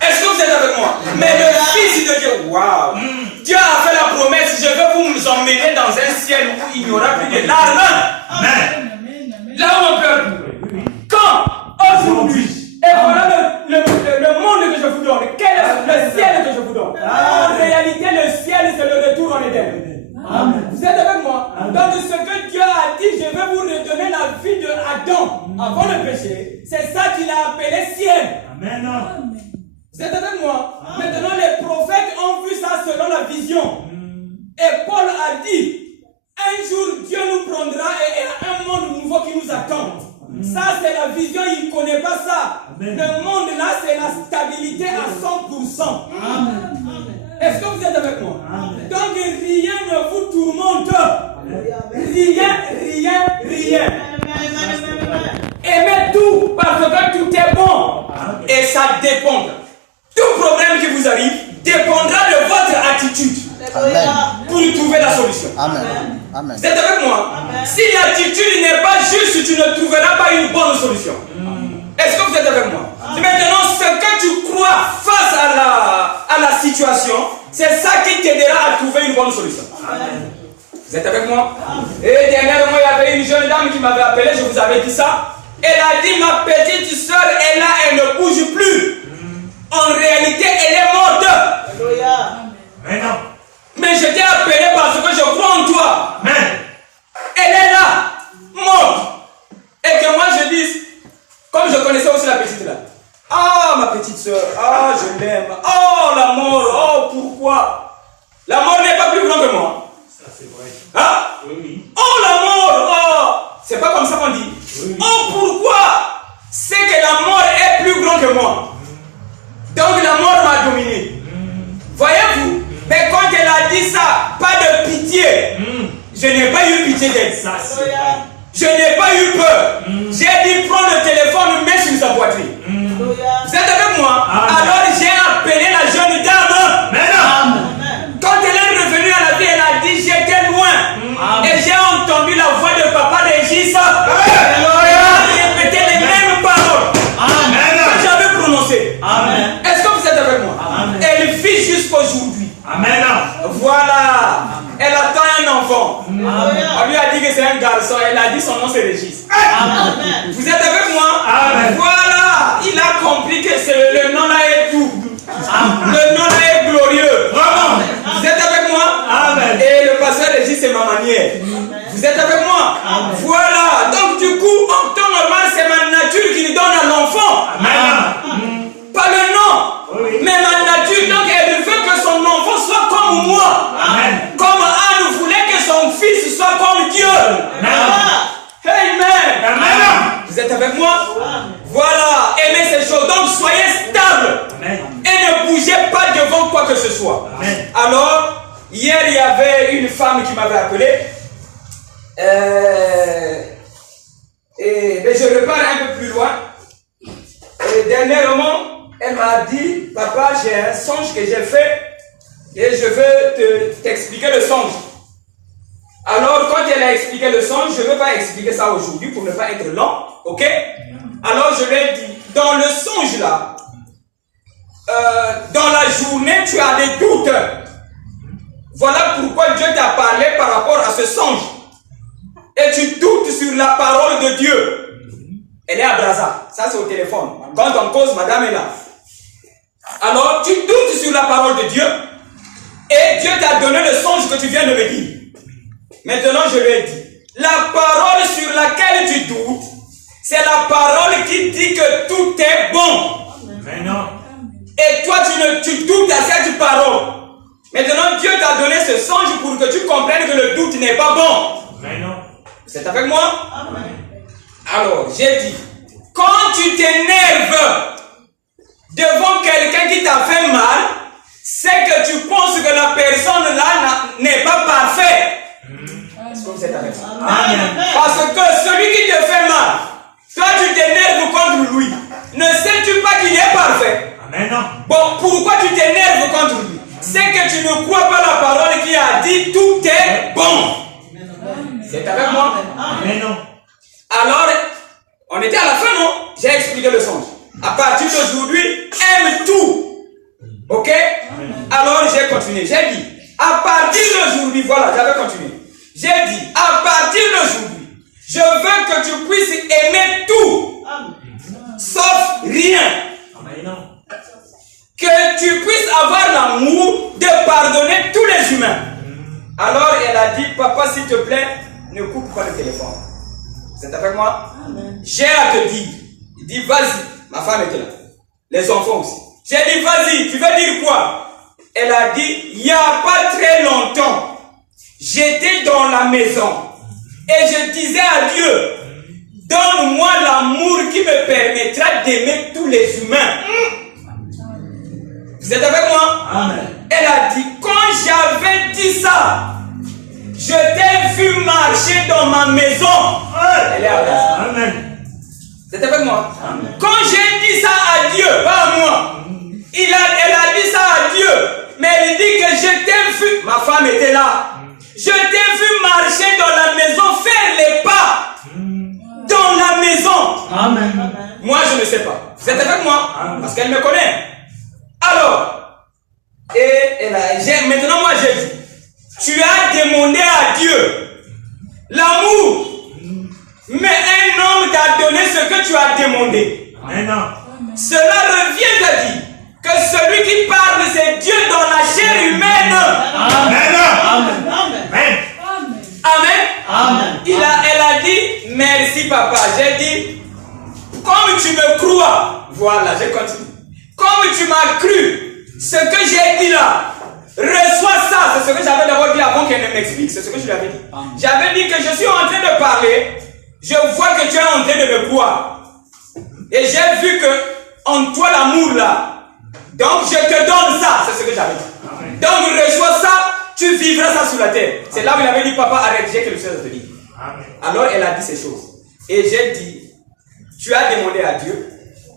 Est-ce que vous êtes avec moi? Mais le Fils de Dieu, waouh! Dieu a fait la promesse, je vais vous emmener dans un ciel où il n'y aura plus de larmes. Là où on pleure plus. Quand? Aujourd'hui. Et voilà le monde que je vous donne. Quel est le ciel que je vous donne? En réalité, le ciel, c'est le retour en Éden. Vous êtes avec moi? Donc ce que Dieu a dit, je vais vous redonner la vie de Adam avant le péché. C'est ça qu'il a appelé ciel. Vous êtes avec moi? Maintenant, les prophètes ont vu ça selon la vision. Et Paul a dit, un jour Dieu nous prendra et il y a un monde nouveau qui nous attend. Ça, c'est la vision, il ne connaît pas ça. Le monde là, c'est la stabilité à 100%. Est-ce que vous êtes avec moi? Donc rien ne vous tourmente. Rien. Aimez tout parce que tout est bon. Et ça dépend. Tout problème qui vous arrive dépendra de votre attitude. Pour trouver la solution. Amen. Vous êtes avec moi? Si l'attitude n'est pas juste, tu ne trouveras pas une bonne solution. Est-ce que vous êtes avec moi? Maintenant, ce que tu crois face à la situation, c'est ça qui t'aidera à trouver une bonne solution. Vous êtes avec moi? Et dernièrement, il y avait une jeune dame qui m'avait appelé, je vous avais dit ça. Elle a dit, ma petite soeur est là, elle ne bouge plus. En réalité, elle est morte. Mais je t'ai appelé parce que je crois en toi. Elle est là, morte. Et que moi je dise, comme je connaissais aussi la petite là. Ah, ma petite soeur, ah, je l'aime. Oh, la mort, oh, pourquoi? La mort n'est pas plus grande que moi. Ça, c'est vrai. Hein? Oh, la mort, oh. C'est pas comme ça qu'on dit. Oh, pourquoi? C'est que la mort est plus grande que moi. Donc la mort m'a dominé. Voyez-vous? Mais quand elle a dit ça, pas de pitié. Je n'ai pas eu pitié d'elle. Je n'ai pas eu peur. J'ai dit prends le téléphone, mets sur sa poitrine. Vous êtes avec moi? Alors j'ai appelé la jeune dame. Quand elle est revenue à la vie, elle a dit j'étais loin. Et j'ai entendu la voix de papa Régis. Répéter les mêmes paroles que j'avais prononcées. Est-ce que vous êtes avec moi? Elle vit jusqu'aujourd'hui. Voilà. Elle attend un enfant. On lui a dit que c'est un garçon. Elle a dit son nom c'est Régis. Vous êtes avec moi? Voilà. Il a compris que le nom là est tout. Le nom là est glorieux. Vous êtes avec moi? Et le pasteur Régis c'est ma manière. Vous êtes avec moi? Voilà. Donc du coup, en temps normal, c'est ma nature qui lui donne à l'enfant. Pas le nom. Mais ma nature, donc elle veut que son enfant soit comme moi. Comme Anne voulait que son fils soit comme Dieu. Amen. Vous êtes avec moi? Voilà. Aimez ces choses. Donc soyez stables. Et ne bougez pas devant quoi que ce soit. Alors, hier il y avait une femme qui m'avait appelé. Mais je repars un peu plus loin. Et dernièrement, elle m'a dit, papa, j'ai un songe que j'ai fait et je veux t'expliquer le songe. Alors, quand elle a expliqué le songe, je ne veux pas expliquer ça aujourd'hui pour ne pas être long, ok? Alors, je lui ai dit, dans le songe là, dans la journée, tu as des doutes. Voilà pourquoi Dieu t'a parlé par rapport à ce songe. Et tu doutes sur la parole de Dieu. Elle est à Brazza. Ça, c'est au téléphone. Quand on cause, madame est là. Alors, tu doutes sur la parole de Dieu. Et Dieu t'a donné le songe que tu viens de me dire. Maintenant, je lui ai dit, La parole sur laquelle tu doutes, c'est la parole qui dit que tout est bon. Mais non. Et toi, tu doutes à cette parole. Maintenant, Dieu t'a donné ce songe pour que tu comprennes que le doute n'est pas bon. Mais non. Vous êtes avec moi? Amen. Alors, j'ai dit, quand tu t'énerves devant quelqu'un qui t'a fait mal, c'est que tu penses que la personne là n'est pas parfaite. Est-ce que vous êtes avec moi? Amen. Parce que celui qui te fait mal, toi tu t'énerves contre lui. Ne sais-tu pas qu'il est parfait? Amen. Non. Bon, pourquoi tu t'énerves contre lui? C'est que tu ne crois pas la parole qui a dit tout est bon. C'est avec moi? Amen. Non. Alors, on était à la fin, non? J'ai expliqué le songe. À partir d'aujourd'hui, aime tout. Ok? Alors, j'ai continué. J'ai dit, à partir d'aujourd'hui, voilà, j'avais continué. J'ai dit, à partir d'aujourd'hui, je veux que tu puisses aimer tout, sauf rien. Amen. Non. Que tu puisses avoir l'amour de pardonner tous les humains. Alors, elle a dit, papa, s'il te plaît, ne coupe pas le téléphone. C'est avec moi? J'ai à te dire. Il dit, vas-y. Ma femme était là. Les enfants aussi. J'ai dit, vas-y, tu veux dire quoi? Elle a dit, il n'y a pas très longtemps, j'étais dans la maison et je disais à Dieu, donne-moi l'amour qui me permettra d'aimer tous les humains. Vous êtes avec moi? Amen. Elle a dit, quand j'avais dit ça, je t'ai vu marcher dans ma maison. Elle est avec ça. Amen. Vous êtes avec moi? Quand j'ai dit ça à Dieu, pas à moi, elle a dit ça à Dieu, mais elle dit que je t'ai vu, ma femme était là, je t'ai vu marcher dans la maison, faire les pas dans la maison. Amen. Moi, je ne sais pas. Vous êtes avec moi? Parce qu'elle me connaît. Alors, maintenant, moi, j'ai dit, tu as demandé à Dieu l'amour, mais un homme t'a donné ce que tu as demandé. Amen. Non. Cela revient à dire que celui qui parle, c'est Dieu dans la chair humaine. Amen. Amen. Amen. Amen. Amen. Elle a dit, merci papa. J'ai dit, comme tu me crois, voilà, j'ai continué. Comme tu m'as cru, ce que j'ai dit là, reçois ça. C'est ce que j'avais d'abord dit avant qu'elle ne m'explique. C'est ce que je lui avais dit. J'avais dit que je suis en train de parler. Je vois que tu es en train de me croire. Et j'ai vu que en toi l'amour là. Donc je te donne ça. C'est ce que j'avais dit. Donc reçois ça, tu vivras ça sur la terre. C'est là où il avait dit, papa, arrête, j'ai quelque chose à te dire. Alors elle a dit ces choses. Et j'ai dit, tu as demandé à Dieu,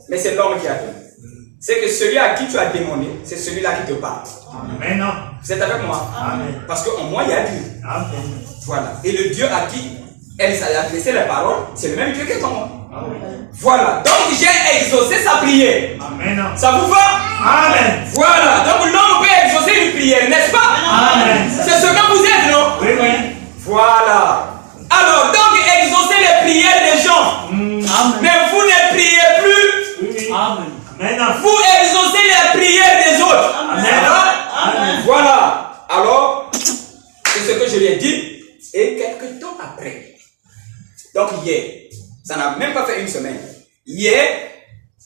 mais c'est l'homme qui a donné. C'est que celui à qui tu as demandé, c'est celui-là qui te parle. Amen. Non. Vous êtes avec moi? Amen. Parce qu'en moi, il y a Dieu. Amen. Voilà. Et le Dieu à qui elle s'est adressé la parole, c'est le même Dieu qui est en moi. Amen. Voilà. Donc j'ai exaucé sa prière. Amen. Non. Ça vous va? Amen. Voilà. Donc l'homme peut exaucer une prière, n'est-ce pas? Amen. C'est ce que vous êtes, non? Oui, oui. Voilà. Alors, donc exaucez les prières des gens. Mais vous ne priez plus. Oui, oui. Amen. Amen. Non. Vous exaucez les prières des autres. Amen. Voilà. Alors, c'est ce que je lui ai dit. Et quelques temps après, donc hier, ça n'a même pas fait une semaine. Hier,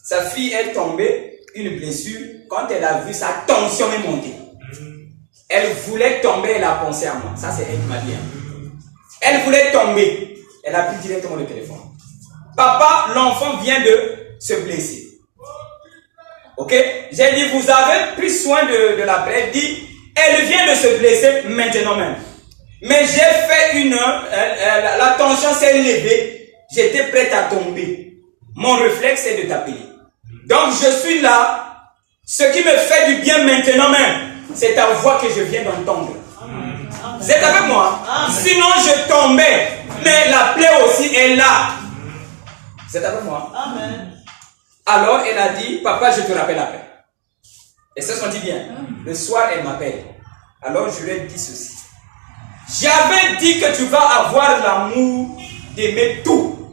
sa fille est tombée, une blessure. Quand elle a vu, sa tension est montée. Elle voulait tomber, elle a pensé à moi. Ça, c'est elle qui m'a dit. Elle voulait tomber. Elle a pris directement le téléphone. Papa, l'enfant vient de se blesser. Ok? J'ai dit, vous avez pris soin de la plaie. Elle dit, elle vient de se blesser maintenant même. Mais j'ai fait la tension s'est élevée. J'étais prête à tomber. Mon réflexe, c'est de t'appeler. Donc, je suis là. Ce qui me fait du bien maintenant même, c'est ta voix que je viens d'entendre. Vous êtes avec moi? Sinon, je tombais. Mais la plaie aussi est là. Vous êtes avec moi? Amen. Alors, elle a dit, papa, je te rappelle après. Et ça se sentit bien. Le soir, elle m'appelle. Alors, je lui ai dit ceci. J'avais dit que tu vas avoir l'amour d'aimer tout.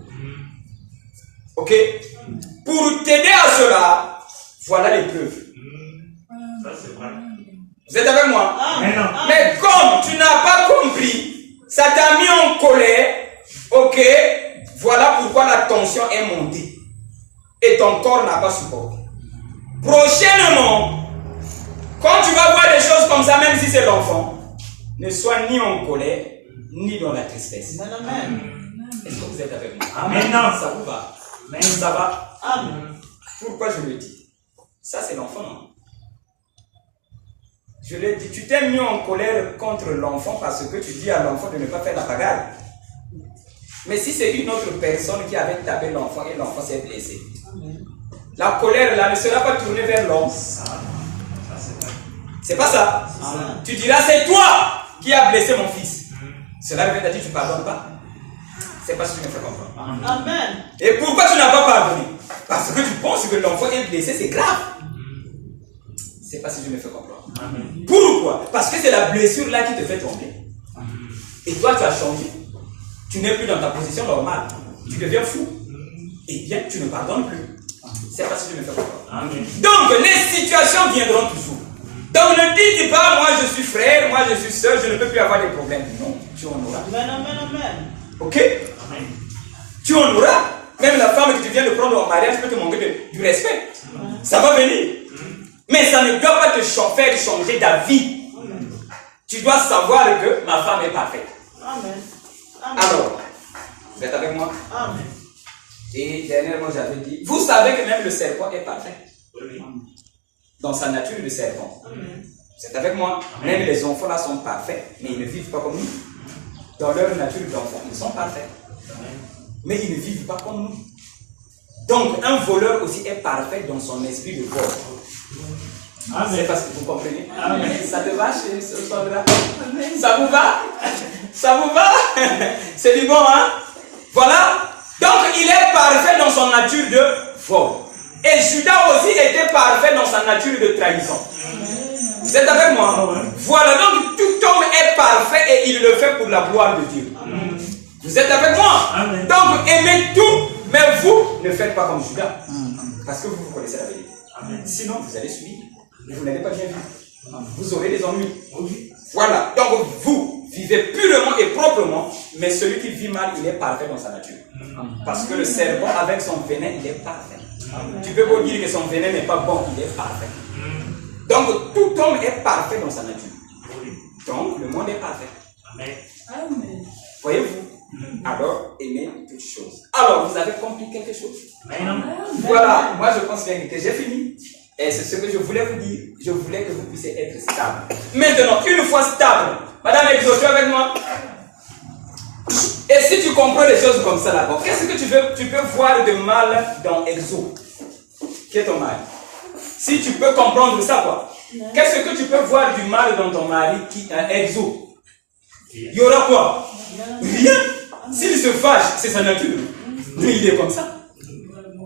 Ok? Pour t'aider à cela, voilà les preuves. Ça, c'est vrai. Vous êtes avec moi? Mais non. Mais comme tu n'as pas compris, ça t'a mis en colère, Ok, voilà pourquoi la tension est montée. Et ton corps n'a pas supporté. Prochainement, quand tu vas voir des choses comme ça, même si c'est l'enfant, ne sois ni en colère, ni dans la tristesse. Amen. Est-ce que vous êtes avec moi? Amen. Ça vous va? Amen. Ça va? Amen. Pourquoi je le dis? Ça, c'est l'enfant, non? Je l'ai dit, tu t'es mis en colère contre l'enfant parce que tu dis à l'enfant de ne pas faire la bagarre. Mais si c'est une autre personne qui avait tapé l'enfant et l'enfant s'est blessé, la colère là ne sera pas tournée vers l'homme. C'est pas ça. Tu diras, c'est toi qui as blessé mon fils. Cela veut dire que tu ne pardonnes pas. C'est parce que tu me fais comprendre. Amen. Et pourquoi tu n'as pas pardonné? Parce que tu penses que l'enfant est blessé, c'est grave. C'est parce que je me fais comprendre. Amen. Pourquoi? Parce que c'est la blessure là qui te fait tomber. Et toi, tu as changé. Tu n'es plus dans ta position normale. Tu deviens fou. Et bien, tu ne pardonnes plus. C'est parce que je me fais comprendre. Amen. Donc, les situations viendront toujours. Donc, ne dites pas, moi je suis frère, moi je suis soeur, je ne peux plus avoir des problèmes. Non, tu en auras. Amen, amen, amen. Ok? Amen. Tu en auras. Même la femme que tu viens de prendre en mariage peut te manquer du respect. Ça va venir. Mais ça ne doit pas te faire changer d'avis. Tu dois savoir que ma femme est parfaite. Amen. Amen. Alors, vous êtes avec moi? Amen. Et dernièrement, j'avais dit, vous savez que même le serpent est parfait. Oui. Dans sa nature, le serpent. Amen. Vous êtes avec moi? Même les enfants là sont parfaits, mais ils ne vivent pas comme nous. Dans leur nature d'enfant, ils sont parfaits. Mais ils ne vivent pas comme nous. Donc, un voleur aussi est parfait dans son esprit de vol. C'est parce que vous comprenez. Amen. Ça te va chez ce soir-là? Ça vous va? Ça vous va? C'est du bon, hein? Voilà. Donc, il est parfait dans son nature de vol. Et Judas aussi était parfait dans sa nature de trahison. Vous êtes avec moi? Voilà, donc tout homme est parfait et il le fait pour la gloire de Dieu. Vous êtes avec moi? Amen. Donc, aimez tout, mais vous ne faites pas comme Judas. Parce que vous connaissez la vérité. Amen. Sinon, vous allez subir. Et vous n'allez pas bien vivre. Vous aurez des ennuis. Oui. Voilà. Donc, vous vivez purement et proprement, mais celui qui vit mal, il est parfait dans sa nature. Parce que le serpent, avec son venin, il est parfait. Tu peux pas dire que son venin n'est pas bon, il est parfait. Donc, tout homme est parfait dans sa nature. Oui. Donc, le monde est parfait. Amen. Voyez-vous? Alors, aimez toutes choses. Alors, vous avez compris quelque chose? Amen. Voilà, moi je pense bien que j'ai fini. Et c'est ce que je voulais vous dire. Je voulais que vous puissiez être stable. Maintenant, une fois stable, Madame Exo, tu es avec moi? Et si tu comprends les choses comme ça là-bas, qu'est-ce que tu peux voir de mal dans Exo, qui est ton mari? Si tu peux comprendre ça, quoi. Qu'est-ce que tu peux voir du mal dans ton mari qui est Exo? Il y aura quoi? Rien. S'il se fâche, c'est sa nature. Lui, il est comme ça.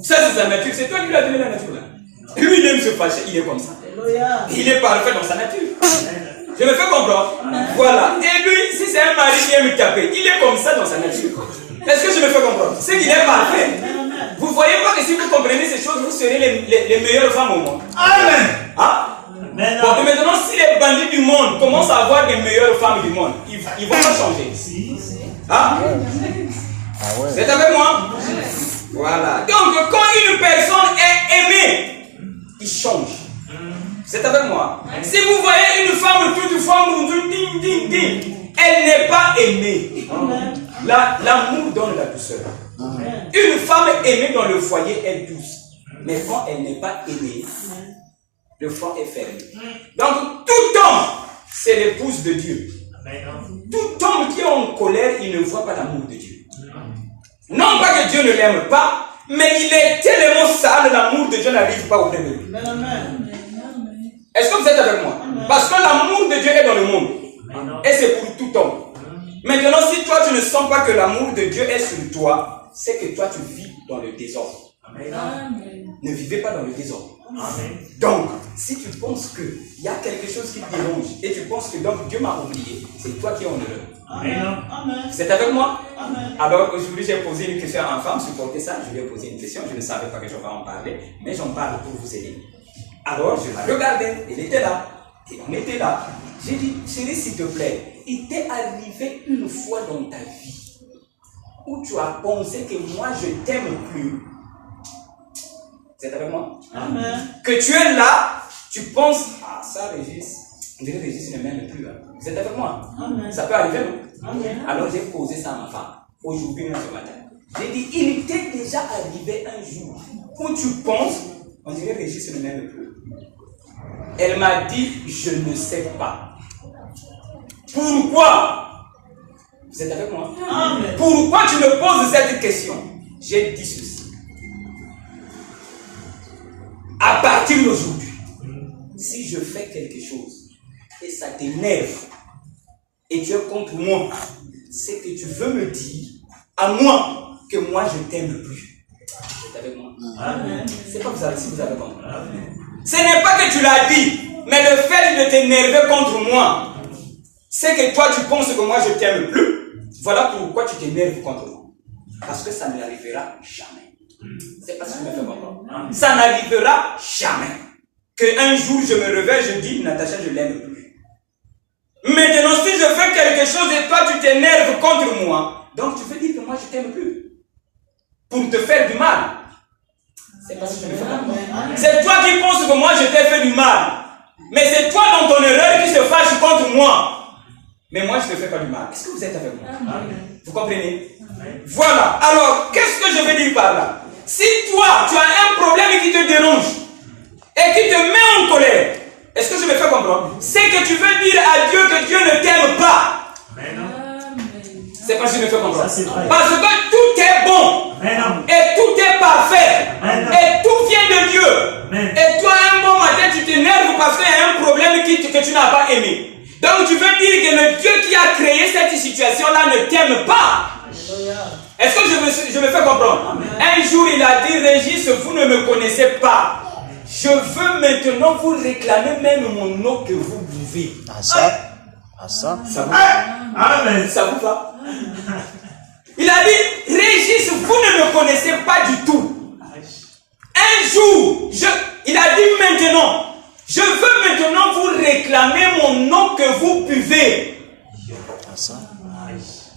Ça, c'est sa nature. C'est toi qui lui as donné la nature là. Lui, il aime se fâcher, il est comme ça. Alléluia. Il est parfait dans sa nature. Je me fais comprendre. Voilà. Et lui, si c'est un mari qui aime taper, il est comme ça dans sa nature. Est-ce que je me fais comprendre? C'est qu'il est parfait. Vous voyez pas que si vous comprenez ces choses, vous serez les meilleures femmes au monde. Amen. Hein? Amen. Bon, et maintenant, si les bandits du monde commencent à avoir des meilleures femmes du monde, ils vont pas changer. Si. Hein? Ah ouais. Vous êtes avec moi? Voilà. Donc, quand une personne est aimée, il change. Vous êtes avec moi? Si vous voyez une femme toute forme, ding, ding, ding, elle n'est pas aimée. L'amour donne la douceur. Une femme aimée dans le foyer est douce. Mais quand elle n'est pas aimée, le foie est fermé. Donc, tout homme, c'est l'épouse de Dieu. Tout homme qui est en colère, il ne voit pas l'amour de Dieu. Non pas que Dieu ne l'aime pas, mais il est tellement sale, l'amour de Dieu n'arrive pas auprès de lui. Est-ce que vous êtes avec moi? Parce que l'amour de Dieu est dans le monde. Et c'est pour tout homme. Maintenant, si toi tu ne sens pas que l'amour de Dieu est sur toi, c'est que toi tu vis dans le désordre. Ne vivez pas dans le désordre. Donc, si tu penses qu'il y a quelque chose qui te dérange et tu penses que donc Dieu m'a oublié, c'est toi qui es en erreur. Vous êtes avec moi? Alors aujourd'hui j'ai posé une question à un femme, supportez ça, je lui ai posé une question, je ne savais pas que je vais en parler, mais j'en parle pour vous aider. Alors je la regardais, elle était là, et on était là. J'ai dit, chérie s'il te plaît, il t'est arrivé une fois dans ta vie où tu as pensé que moi je t'aime plus. Vous êtes avec moi? Amen. Que tu es là, tu penses, ah ça Régis, on dirait Régis ne m'aime plus. Hein. Vous êtes avec moi? Amen. Ça peut arriver, non? Amen. Alors j'ai posé ça à ma femme, aujourd'hui, même ce matin. J'ai dit, il t'est déjà arrivé un jour où tu penses, on dirait Régis ne m'aime plus. Elle m'a dit, je ne sais pas. Pourquoi? Vous êtes avec moi? Amen. Pourquoi tu me poses cette question? J'ai dit ceci. À partir d'aujourd'hui, si je fais quelque chose et ça t'énerve et tu es contre moi, c'est que tu veux me dire à moi que moi je t'aime plus. Vous êtes avec moi? Amen. C'est pas si vous avez compris. Ce n'est pas que tu l'as dit, mais le fait de t'énerver contre moi, c'est que toi tu penses que moi je t'aime plus. Voilà pourquoi tu t'énerves contre moi. Parce que ça n'arrivera jamais. C'est pas ce que je me fais comprendre. Ça n'arrivera jamais. Qu'un jour je me réveille, je dis Natacha, je l'aime plus. Maintenant, si je fais quelque chose et toi tu t'énerves contre moi, donc tu veux dire que moi je t'aime plus. Pour te faire du mal. C'est pas ce que je me fais comprendre. C'est toi qui penses que moi je t'ai fait du mal. Mais c'est toi dans ton erreur qui se fâche contre moi. Mais moi je ne te fais pas du mal. Est-ce que vous êtes avec moi? Vous comprenez? Voilà. Alors, qu'est-ce que je veux dire par là? Si toi, tu as un problème qui te dérange et qui te met en colère, est-ce que je me fais comprendre? C'est que tu veux dire à Dieu que Dieu ne t'aime pas. C'est pas ce que je me fais comprendre. Parce que tout est bon. Et tout est parfait. Et tout vient de Dieu. Et toi, un bon matin, tu t'énerves parce qu'il y a un problème que tu n'as pas aimé. Donc tu veux dire que le Dieu qui a créé cette situation-là ne t'aime pas. Est-ce que je me fais comprendre? Amen. Un jour il a dit, Régis, vous ne me connaissez pas. Je veux maintenant vous réclamer même mon eau que vous buvez. Ah ça? Ah ça? Ça vous va? Amen. Ça vous va? Il a dit, Régis, vous ne me connaissez pas du tout. Un jour, il a dit maintenant, je veux maintenant vous réclamer mon eau que vous buvez. Ah ça?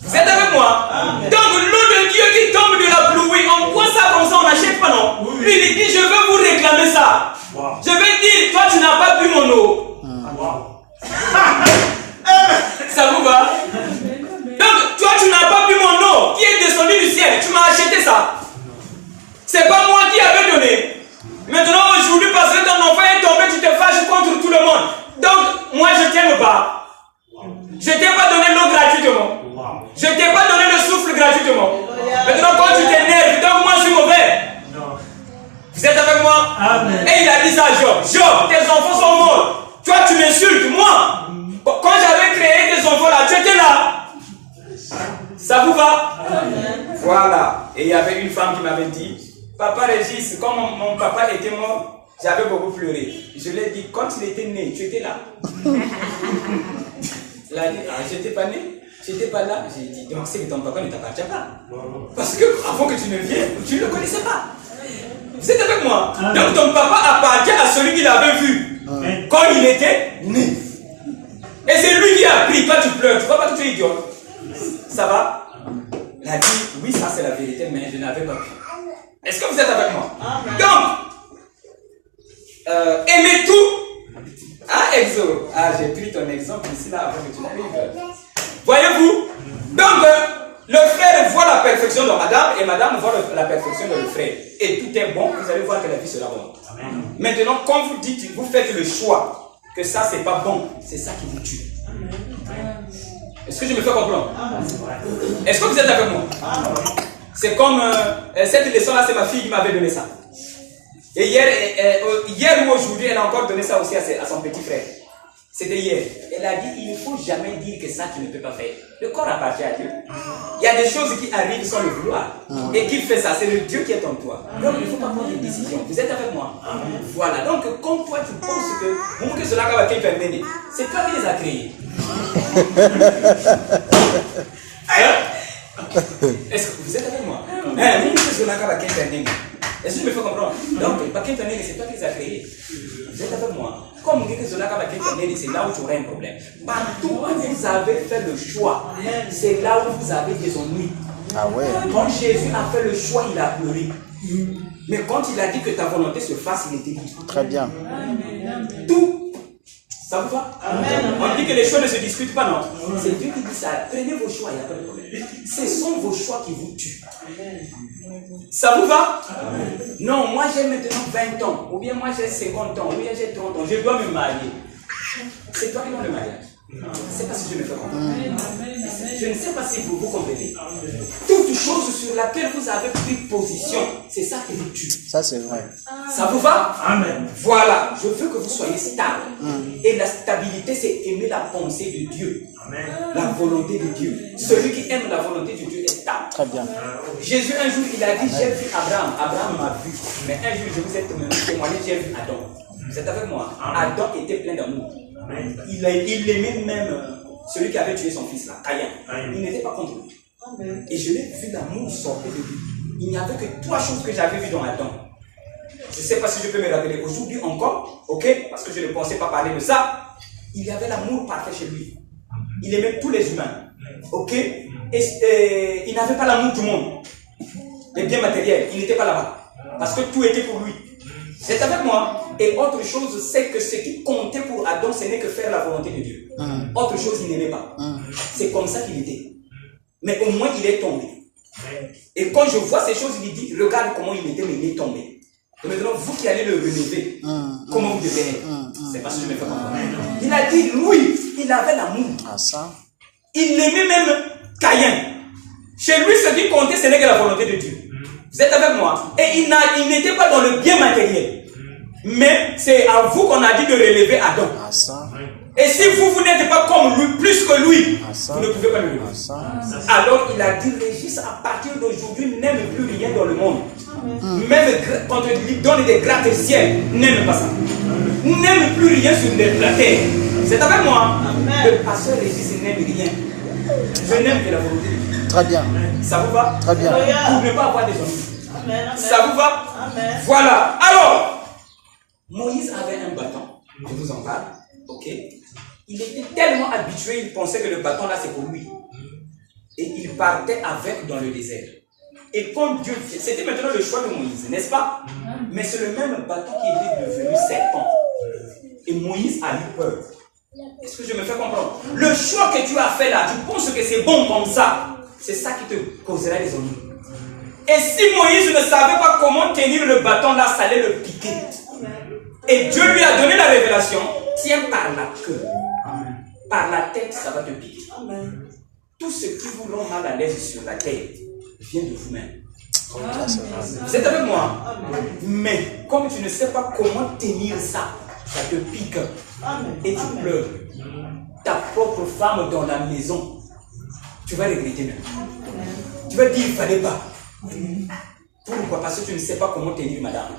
Vous êtes avec moi? Amen. Donc l'eau de Dieu qui tombe de la pluie, on boit ça comme ça, on n'achète pas, non? Lui il dit, je veux vous réclamer ça. Wow. Je veux dire, toi tu n'as pas bu mon eau. Wow. Ça vous va? Donc toi tu n'as pas bu mon eau qui est descendue du ciel. Tu m'as acheté ça. C'est pas moi qui avais donné. Maintenant aujourd'hui parce que ton enfant est tombé, tu te fâches contre tout le monde. Donc moi je t'aime pas. Je t'ai pas donné l'eau gratuitement. Je ne t'ai pas donné le souffle gratuitement. Maintenant, quand tu t'énerves, donc moi je suis mauvais. Vous êtes avec moi? Amen. Et il a dit ça à Job. Job, tes enfants sont morts. Toi, tu m'insultes. Moi, quand j'avais créé tes enfants là, tu étais là. Ça vous va? Amen. Voilà. Et il y avait une femme qui m'avait dit, Papa Régis, quand mon papa était mort, j'avais beaucoup pleuré. Je lui ai dit, quand il était né, tu étais là. Elle a dit, ah, je n'étais pas né. Tu n'étais pas là. J'ai dit, donc c'est que ton papa ne t'appartient pas. Parce que avant que tu ne viennes, tu ne le connaissais pas. Vous êtes avec moi? Donc ton papa appartient à celui qu'il avait vu quand il était né. Et c'est lui qui a pris. Toi tu pleures. Tu ne vois pas que tu es idiot. Ça va? Elle a dit, oui, ça c'est la vérité, mais je n'avais pas pu. Est-ce que vous êtes avec moi? Donc, aimez tout. Ah, Exo. Ah, j'ai pris ton exemple ici là avant que tu n'arrives. Voyez-vous? Donc, le frère voit la perfection de madame et madame voit la perfection de le frère. Et tout est bon, vous allez voir que la vie sera bonne. Amen. Maintenant, quand vous dites, vous faites le choix que ça c'est pas bon, c'est ça qui vous tue. Est-ce que je me fais comprendre? Est-ce que vous êtes avec moi? C'est comme cette leçon-là, c'est ma fille qui m'avait donné ça. Et hier ou aujourd'hui, elle a encore donné ça aussi à son petit frère. C'était hier. Elle a dit, il ne faut jamais dire que ça tu ne peux pas faire. Le corps appartient à Dieu. Il y a des choses qui arrivent sans le vouloir. Et qui fait ça, c'est le Dieu qui est en toi. Donc il ne faut pas prendre des décisions. Vous êtes avec moi? Voilà. Donc quand toi tu penses que cela va être permis, c'est toi qui les as créés. Est-ce que vous êtes avec moi? Est-ce que je me fais comprendre? Donc, c'est toi qui les as créés. Vous êtes avec moi? Comme c'est là où tu auras un problème. Partout où vous avez fait le choix, c'est là où vous avez des ennuis. Ah ouais. Quand Jésus a fait le choix, il a pleuré. Mais quand il a dit que ta volonté se fasse, il était libre. Très bien. Tout. Ça vous va? Amen. On dit que les choix ne se discutent pas, non? C'est Dieu qui dit ça. Prenez vos choix, il n'y a pas de problème. Ce sont vos choix qui vous tuent. Ça vous va? Non, moi j'ai maintenant 20 ans, ou bien moi j'ai 50 ans, ou bien j'ai 30 ans, je dois me marier. C'est toi qui donnes le mariage. C'est parce que je me fais comprendre. Je ne sais pas si vous comprenez. Toute chose sur laquelle vous avez pris position, c'est ça qui vous tue. Ça, c'est vrai. Ça vous va? Amen. Voilà, je veux que vous soyez stable. Et la stabilité, c'est aimer la pensée de Dieu. Amen. La volonté de Dieu. Celui qui aime la volonté de Dieu est stable. Très bien. Jésus, un jour, il a dit, j'ai vu Abraham. Abraham m'a vu. Mais un jour, je vous ai témoigné, j'ai vu Adam. Vous êtes avec moi? Adam était plein d'amour. Il aimait même celui qui avait tué son fils, là, Caïn. Il n'était pas contre lui. Et je l'ai vu l'amour sortir de lui. Il n'y avait que 3 choses que j'avais vues dans Adam. Je ne sais pas si je peux me rappeler aujourd'hui encore, ok, parce que je ne pensais pas parler de ça. Il y avait l'amour parfait chez lui. Il aimait tous les humains, ok. Et il n'avait pas l'amour du monde. Les biens matériels, il n'était pas là-bas. Parce que tout était pour lui. C'est avec moi. Et autre chose, c'est que ce qui comptait pour Adam, ce n'est que faire la volonté de Dieu. Autre chose, il n'aimait pas. C'est comme ça qu'il était. Mais au moins, il est tombé. Et quand je vois ces choses, il dit, regarde comment il était, mais il est tombé. Et maintenant, vous qui allez le relever, comment vous devez être? C'est parce que je me fais comprendre. Il a dit, lui, il avait l'amour. Ah ça. Il aimait même Caïn. Chez lui, ce qui comptait, ce n'est que la volonté de Dieu. Vous êtes avec moi? Et il n'était pas dans le bien matériel. Mais c'est à vous qu'on a dit de relever Adam. Ah ça. Et si vous n'êtes pas comme lui, plus que lui, ça. vous ne pouvez pas le relever. Ah ça. Alors il a dit, Régis, à partir d'aujourd'hui, n'aime plus rien dans le monde. Même quand on lui donne des gratte-ciel, n'aime pas ça. N'aime plus rien sur la terre. C'est avec moi. Le pasteur Régis n'aime rien. Je n'aime que la volonté de Dieu. Très bien. Ça vous va? Très bien. Pour ne pas avoir des ennuis. Ça vous va? Amen. Voilà. Alors, Moïse avait un bâton. Je vous en parle. Ok? Il était tellement habitué, il pensait que le bâton là c'est pour lui. Et il partait avec dans le désert. Et quand Dieu, c'était maintenant le choix de Moïse, n'est-ce pas? Mais c'est le même bâton qui était devenu serpent. Et Moïse a eu peur. Est-ce que je me fais comprendre? Le choix que tu as fait là, tu penses que c'est bon comme ça, c'est ça qui te causera des ennuis. Et si Moïse ne savait pas comment tenir le bâton là, ça allait le piquer. Et Dieu lui a donné la révélation. Tiens par la queue. Par la tête, ça va te piquer. Tout ce qui vous rend mal à l'aise sur la terre vient de vous-même. Vous êtes avec moi? Mais comme tu ne sais pas comment tenir ça, ça te pique. Et tu pleures. Ta propre femme dans la maison, tu vas regretter même. Tu vas dire, il ne fallait pas. Pourquoi? Parce que tu ne sais pas comment tenir madame.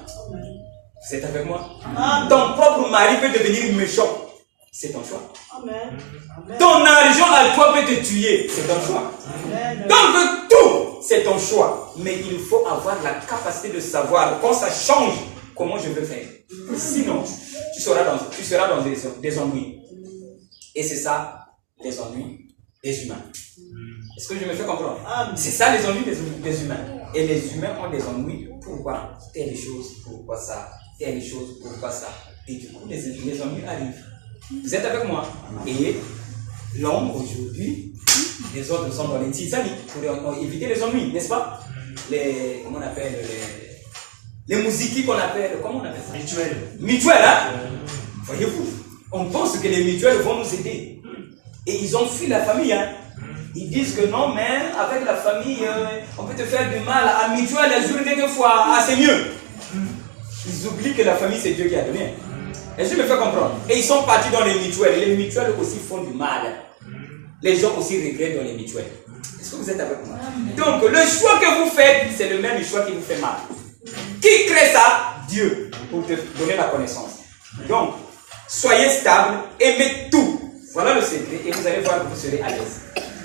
Vous êtes avec moi? Ton propre mari peut devenir méchant. C'est ton choix. Ton argent à toi peut te tuer. C'est ton choix. Donc tout, c'est ton choix. Mais il faut avoir la capacité de savoir quand ça change, comment je veux faire. Sinon, tu seras dans des ennuis. Et c'est ça, les ennuis des humains. Est-ce que je me fais comprendre? C'est ça les ennuis des humains. Et les humains ont des ennuis. Pourquoi telle chose? Pourquoi ça? Telle chose? Pourquoi ça? Et du coup, les ennuis arrivent. Vous êtes avec moi? Et l'homme aujourd'hui, les autres sont dans les tisanes pour éviter les ennuis, n'est-ce pas? Comment on appelle les musiques qu'on appelle, comment on appelle ça? Mutuelles, hein? Voyez-vous, on pense que les mutuelles vont nous aider. Et ils ont fui la famille, hein? Ils disent que non, mais avec la famille, on peut te faire du mal. À mutuelle, les jours quelquefois, ah, c'est mieux. Ils oublient que la famille, c'est Dieu qui a donné. Et je me fais comprendre. Et ils sont partis dans les mutuelles. Les mutuelles aussi font du mal. Les gens aussi regrettent dans les mutuelles. Est-ce que vous êtes avec moi? Donc, le choix que vous faites, c'est le même choix qui vous fait mal. Qui crée ça? Dieu, pour te donner la connaissance. Donc, soyez stable, aimez tout. Voilà le secret et vous allez voir que vous serez à l'aise.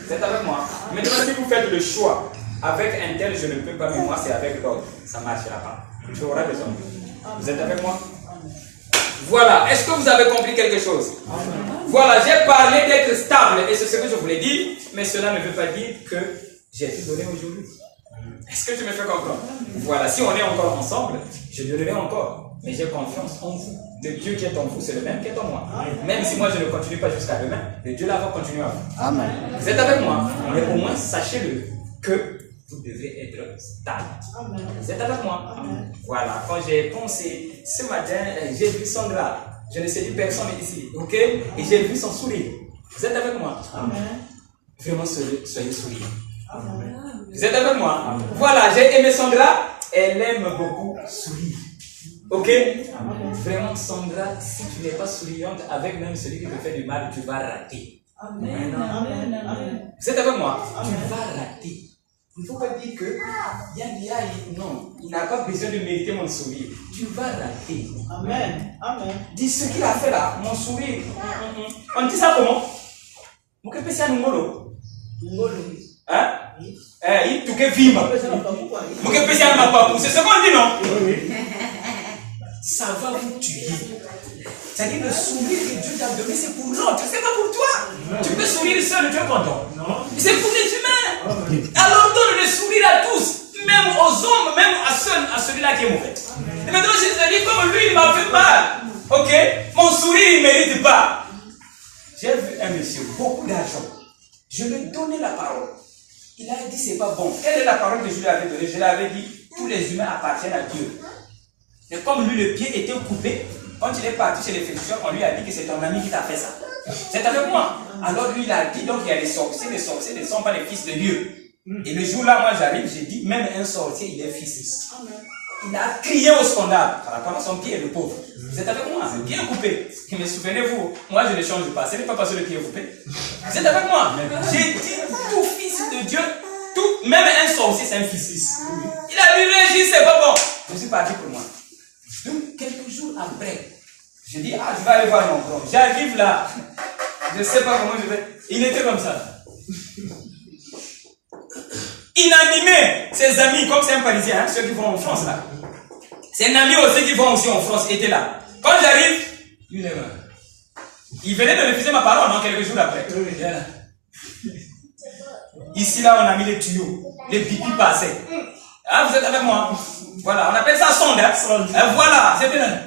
Vous êtes avec moi? Maintenant, si vous faites le choix avec un tel, je ne peux pas, mais moi, c'est avec l'autre. Ça ne marchera pas. Tu auras des ennuis. Vous êtes avec moi? Voilà. Est-ce que vous avez compris quelque chose? Voilà, j'ai parlé d'être stable et c'est ce que je voulais dire, mais cela ne veut pas dire que j'ai tout donné aujourd'hui. Est-ce que tu me fais comprendre? Voilà, si on est encore ensemble, je donnerai encore. Mais j'ai confiance en vous. Le Dieu qui est en vous, c'est le même qui est en moi. Même si moi je ne continue pas jusqu'à demain, le Dieu là va continuer à vous. Amen. Vous êtes avec moi? Mais au moins, sachez-le que vous devez être stable. Vous êtes avec moi? Voilà, quand j'ai pensé, ce matin, j'ai vu Sandra. Je ne sais plus personne ici, ok? Et j'ai vu son sourire. Vous êtes avec moi? Vraiment, soyez souriants. Vous êtes avec moi? Voilà, j'ai aimé Sandra. Elle aime beaucoup sourire. Ok? Vraiment, Sandra, si tu n'es pas souriante avec même celui qui te fait du mal, tu vas rater. Vous êtes avec moi? Tu vas rater. Il ne faut pas dire que non, il n'a pas besoin de mériter mon sourire. Tu vas rater. Amen. Dis ce qu'il a fait là, mon sourire. On dit ça comment? Vous pouvez faire un ngolo. Hein? Il touche vima. Vous pouvez faire un mapapou. C'est ce qu'on dit, non? Ça va vous tuer. C'est-à-dire le sourire que Dieu t'a donné, c'est pour l'autre, c'est pas pour toi. Tu peux sourire seul, tu es content. C'est pour les humains. Alors donne le sourire à tous, même aux hommes, même à celui-là qui est mauvais. Et maintenant, je te dis, comme lui, il m'a fait mal. Ok? Mon sourire, il ne mérite pas. J'ai vu un monsieur, beaucoup d'argent. Je lui ai donné la parole. Il a dit, c'est pas bon. Quelle est la parole que je lui avais donnée? Je lui avais dit, tous les humains appartiennent à Dieu. Et comme lui, le pied était coupé, quand il est parti chez les féticheurs, on lui a dit que c'est ton ami qui t'a fait ça. C'est avec moi. Alors lui, il a dit, donc il y a les sorciers ne sont pas les fils de Dieu. Et le jour-là, moi j'arrive, j'ai dit, même un sorcier, il est fils. Il a crié au scandale par rapport à son pied, le pauvre. Vous êtes avec moi, bien coupé. Mais souvenez-vous, moi je ne change pas, ce n'est pas parce que le pied est coupé. Vous êtes avec moi? J'ai dit, tout fils de Dieu, même un sorcier, c'est un fils. Il a dit, Régis, c'est pas bon. Je suis parti pour moi. Donc, quelques jours après, je dis, je vais aller voir mon grand. J'arrive là, je ne sais pas comment je vais. Il était comme ça. Inanimé, ses amis, comme c'est un Parisien, hein, ceux qui vont en France là. Ses amis aussi qui vont aussi en France étaient là. Quand j'arrive, il venait de refuser ma parole, non, quelques jours après. Ici là, on a mis les tuyaux, les pipis passaient. Ah, vous êtes avec moi? Voilà, on appelle ça sonde. Hein? Voilà, c'était là.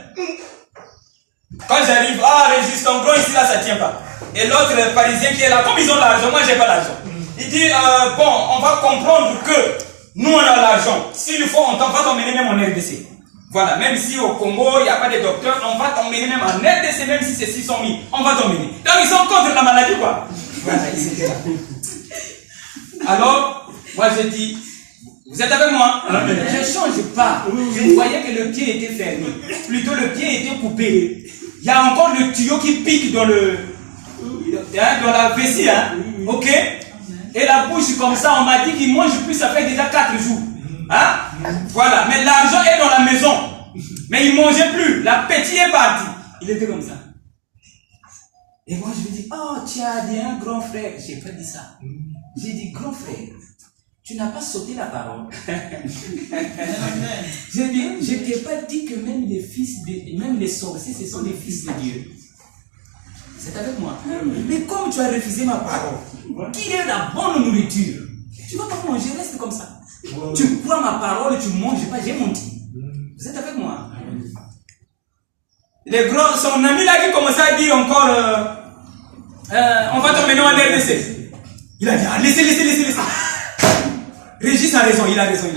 Quand j'arrive, Régis, ton gros ici là, ça ne tient pas. Et l'autre Parisien qui est là, comme ils ont l'argent, moi j'ai pas l'argent. Il dit, bon, on va comprendre que nous on a l'argent. S'il faut, on va t'emmener même en RDC. Voilà, même si au Congo, il n'y a pas de docteur, on va t'emmener même en RDC, même si c'est 600 000, on va t'emmener. Donc ils sont contre la maladie, quoi. Voilà, ils étaient là. Alors, moi je dis, vous êtes avec moi? Je ne change pas. Je voyais que le pied était fermé. Plutôt le pied était coupé. Il y a encore le tuyau qui pique dans la vessie. Hein? Ok? Et la bouche comme ça, on m'a dit qu'il mange plus, ça fait déjà 4 jours. Hein? Voilà. Mais l'argent est dans la maison. Mais il ne mangeait plus. L'appétit est parti. Il était comme ça. Et moi je lui dis, tu as dit un grand frère. Je n'ai pas dit ça. J'ai dit, grand frère, tu n'as pas sauté la parole. J'ai dit, je ne t'ai pas dit que même même les sorciers, ce sont des fils de Dieu. C'est avec moi. Mais comme tu as refusé ma parole, qui est la bonne nourriture? Tu ne vas pas manger, reste comme ça. Tu prends ma parole et tu ne manges pas, j'ai menti. Vous êtes avec moi? Son ami là qui commençait à dire encore, on va t'emmener en RDC. Il a dit, laissez. Régis a raison, il a raison.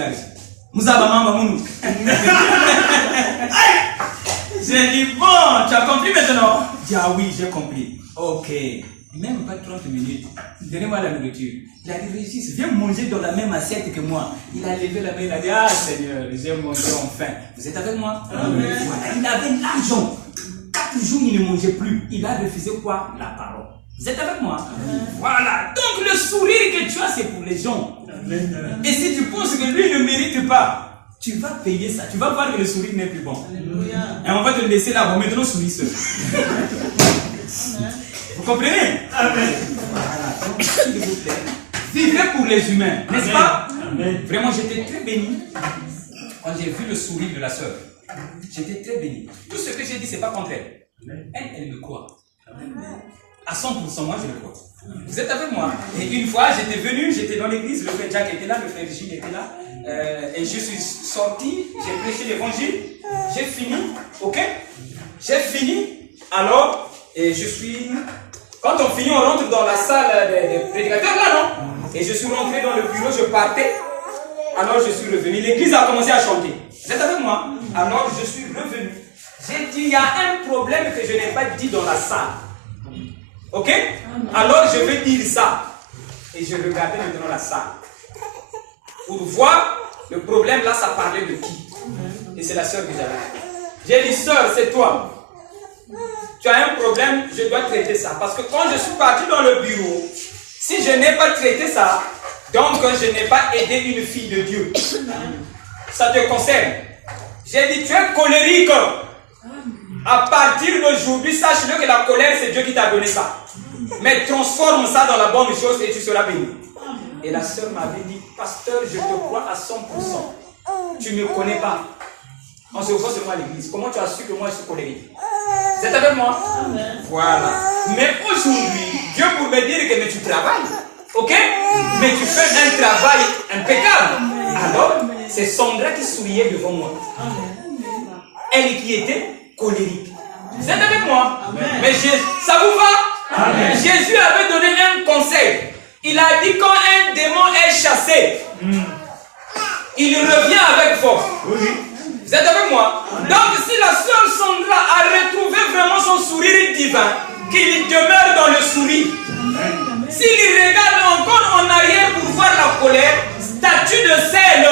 J'ai dit, bon, tu as compris maintenant? Il dit, oui, j'ai compris. Ok. Même pas 30 minutes. Donnez-moi la nourriture. Il a dit, Régis, viens manger dans la même assiette que moi. Il a levé la main, il a dit, Seigneur, j'ai mangé enfin. Vous êtes avec moi? Amen. Voilà, il avait l'argent. 4 jours, il ne mangeait plus. Il a refusé quoi? La parole. Vous êtes avec moi? Voilà. Donc le sourire que tu as, c'est pour les gens. Et si tu penses que lui ne mérite pas, tu vas payer ça. Tu vas voir que le sourire n'est plus bon. Et on va te laisser là. Bon, maintenant, souris seul. Vous comprenez? Amen. Voilà. Donc, s'il vous plaît, vivez pour les humains. N'est-ce pas? Amen. Vraiment, j'étais très béni quand j'ai vu le sourire de la sœur. J'étais très béni. Tout ce que j'ai dit, ce n'est pas contre elle. Elle me croit. Amen. À 100%, moi je le crois. Vous êtes avec moi? Et une fois, j'étais venu, j'étais dans l'église, le frère Jack était là, le frère Gilles était là. Et je suis sorti, j'ai prêché l'évangile, j'ai fini, ok? J'ai fini, alors, et je suis... Quand on finit, on rentre dans la salle des prédicateurs, là, non? Et je suis rentré dans le bureau, je partais, alors je suis revenu. L'église a commencé à chanter. Vous êtes avec moi? Alors je suis revenu. J'ai dit, il y a un problème que je n'ai pas dit dans la salle. Ok? Alors je vais dire ça. Et je regardais maintenant la salle. Pour voir, le problème là, ça parlait de qui? Et c'est la sœur que j'avais. J'ai dit, sœur, c'est toi. Tu as un problème, je dois traiter ça. Parce que quand je suis parti dans le bureau, si je n'ai pas traité ça, donc je n'ai pas aidé une fille de Dieu. Ça te concerne. J'ai dit, tu es colérique. À partir d'aujourd'hui, sache-le que la colère, c'est Dieu qui t'a donné ça. Mais transforme ça dans la bonne chose et tu seras béni. Et la sœur m'avait dit, pasteur, je te crois à 100%. Tu ne me connais pas. On se voit seulement à l'église. Comment tu as su que moi je suis colérique? Vous êtes avec moi? Voilà. Mais aujourd'hui, Dieu pour me dire que mais tu travailles. Ok? Mais tu fais un travail impeccable. Alors, c'est Sandra qui souriait devant moi. Elle qui était colérique. Vous êtes avec moi? Mais ça vous va? Amen. Jésus avait donné un conseil. Il a dit quand un démon est chassé, il revient avec force. Vous êtes avec moi? Donc si la sœur Sandra a retrouvé vraiment son sourire divin, qu'il demeure dans le sourire. S'il regarde encore en arrière pour voir la colère, statue de sel.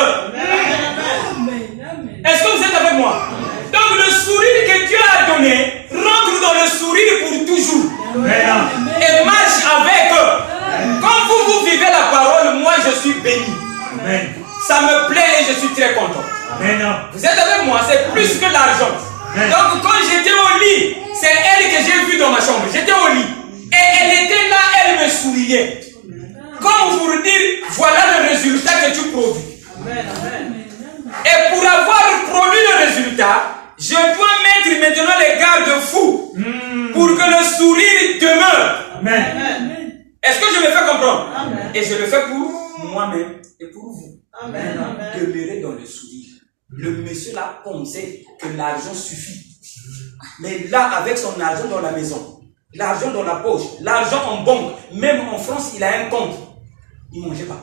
Est-ce que vous êtes avec moi? Donc le sourire que Dieu a donné rentre dans le sourire pour toujours. Et marche avec eux. Quand vous vivez la parole, moi je suis béni. Ça me plaît et je suis très content. Vous êtes avec moi? C'est plus que l'argent. Donc quand j'étais au lit, c'est elle que j'ai vue dans ma chambre. J'étais au lit. Et elle était là, elle me souriait. Comme vous dire, voilà le résultat que tu produis. Et pour avoir produit le résultat, je dois mettre maintenant les garde-fous pour que le sourire demeure. Est-ce que je me fais comprendre? Et je le fais pour moi-même et pour vous. Demeurer dans le sourire. Le monsieur là pensait que l'argent suffit. Mais là, avec son argent dans la maison, l'argent dans la poche, l'argent en banque, même en France, il a un compte. Il ne mangeait pas.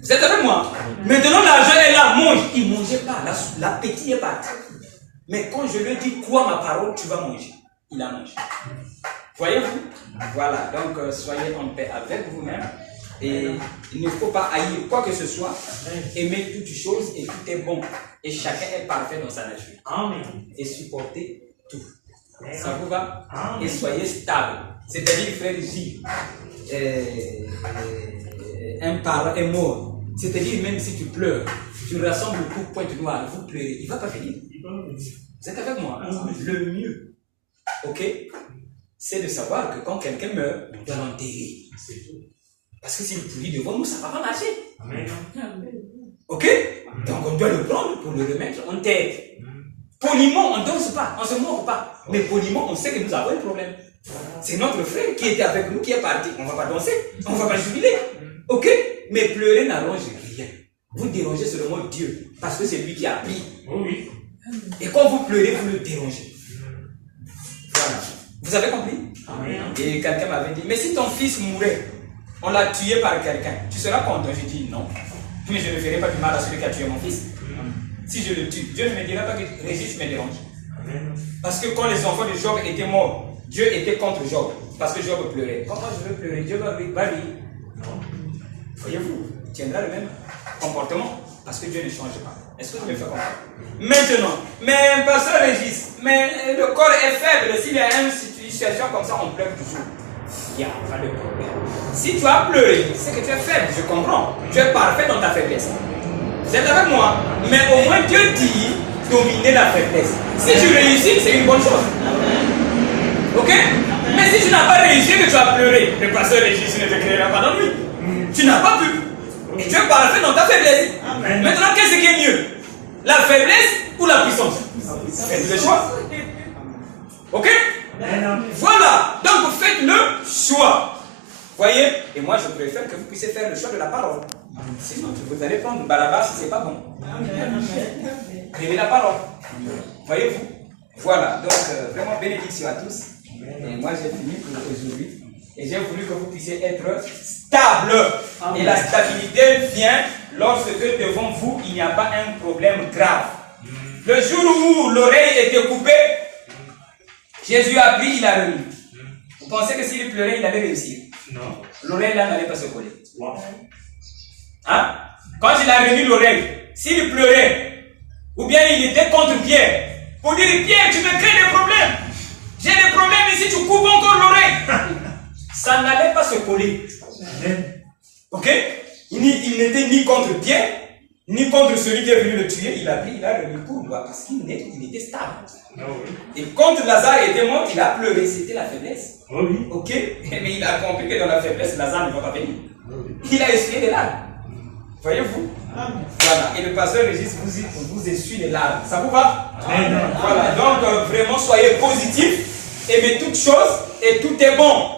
Vous êtes avec moi? Maintenant, l'argent est là, mange. Il ne mangeait pas. L'appétit est parti. Mais quand je lui dis, crois ma parole, tu vas manger. Il a mangé. Voyez-vous? Voilà. Donc, soyez en paix avec vous-même. Et il ne faut pas haïr quoi que ce soit. Aimer toutes choses et tout est bon. Et chacun est parfait dans sa nature. Amen. Et supporter tout. Ça vous va? Amen. Et soyez stable. C'est-à-dire, frère Gilles, un parent est mort. C'est-à-dire, même si tu pleures, tu rassembles le coup pointe noire, vous pleurez, il ne va pas venir. Vous êtes avec moi? Le mieux, ok, c'est de savoir que quand quelqu'un meurt, on doit l'enterrer. Parce que s'il pourrit devant nous, ça ne va pas marcher. Ok? Donc on doit le prendre pour le remettre en tête. Poliment, on ne danse pas, on ne se mord pas. Mais poliment, on sait que nous avons un problème. C'est notre frère qui était avec nous, qui est parti. On ne va pas danser, on ne va pas jubiler. Ok? Mais pleurer n'arrange rien. Vous dérangez seulement Dieu, parce que c'est lui qui a pris. Oui. Et quand vous pleurez, vous le dérangez. Voilà. Vous avez compris? Amen. Et quelqu'un m'avait dit, mais si ton fils mourait, on l'a tué par quelqu'un, tu seras content? J'ai dit non. Mais je ne ferai pas du mal à celui qui a tué mon fils. Si je le tue, Dieu ne me dira pas que Régis me dérange. Parce que quand les enfants de Job étaient morts, Dieu était contre Job. Parce que Job pleurait. Quand moi je veux pleurer, Dieu va rire. Voyez-vous, il tiendra le même comportement. Parce que Dieu ne change pas. Est-ce que tu me fais comprendre? Maintenant, mais pasteur Régis, mais le corps est faible. S'il y a une situation comme ça, on pleure toujours. Il n'y a pas de problème. Si tu as pleuré, c'est que tu es faible, je comprends. Tu es parfait dans ta faiblesse. Vous êtes avec moi? Mais au moins Dieu dit dominer la faiblesse. Si tu réussis, c'est une bonne chose. Ok? Mais si tu n'as pas réussi, que tu as pleuré, le pasteur Régis ne te créera pas dans lui. Tu n'as pas pu. Et tu es parfait dans ta faiblesse. Maintenant, qu'est-ce qui est mieux? La faiblesse ou la puissance? Faites le choix. Ok? Voilà. Donc faites le choix. Voyez? Et moi je préfère que vous puissiez faire le choix de la parole. Sinon vous allez prendre Barabbas, c'est pas bon. Prenez la parole. Voyez-vous? Voilà. Donc vraiment bénédiction à tous. Et moi j'ai fini pour aujourd'hui. Et j'ai voulu que vous puissiez être stable. Et la stabilité vient lorsque devant vous, il n'y a pas un problème grave. Le jour où l'oreille était coupée, Jésus a pris, il a remis. Vous pensez que s'il pleurait, il allait réussir? Non. L'oreille là n'allait pas se coller. Hein? Quand il a remis l'oreille, s'il pleurait, ou bien il était contre Pierre, pour dire Pierre, tu me crées des problèmes. J'ai des problèmes ici, tu coupes encore l'oreille. Ça n'allait pas se coller. Ok? Il n'était ni contre Pierre, ni contre celui qui est venu le tuer. Il a pris, il a remis pour moi parce qu'il était stable. Et quand Lazare était mort, il a pleuré. C'était la faiblesse. Ok? Mais il a compris que dans la faiblesse, Lazare ne va pas venir. Il a essuyé les larmes. Voyez-vous? Voilà. Et le pasteur Régis vous essuie les larmes. Ça vous va? Voilà. Donc, vraiment, soyez positifs. Aimez toutes choses et tout est bon.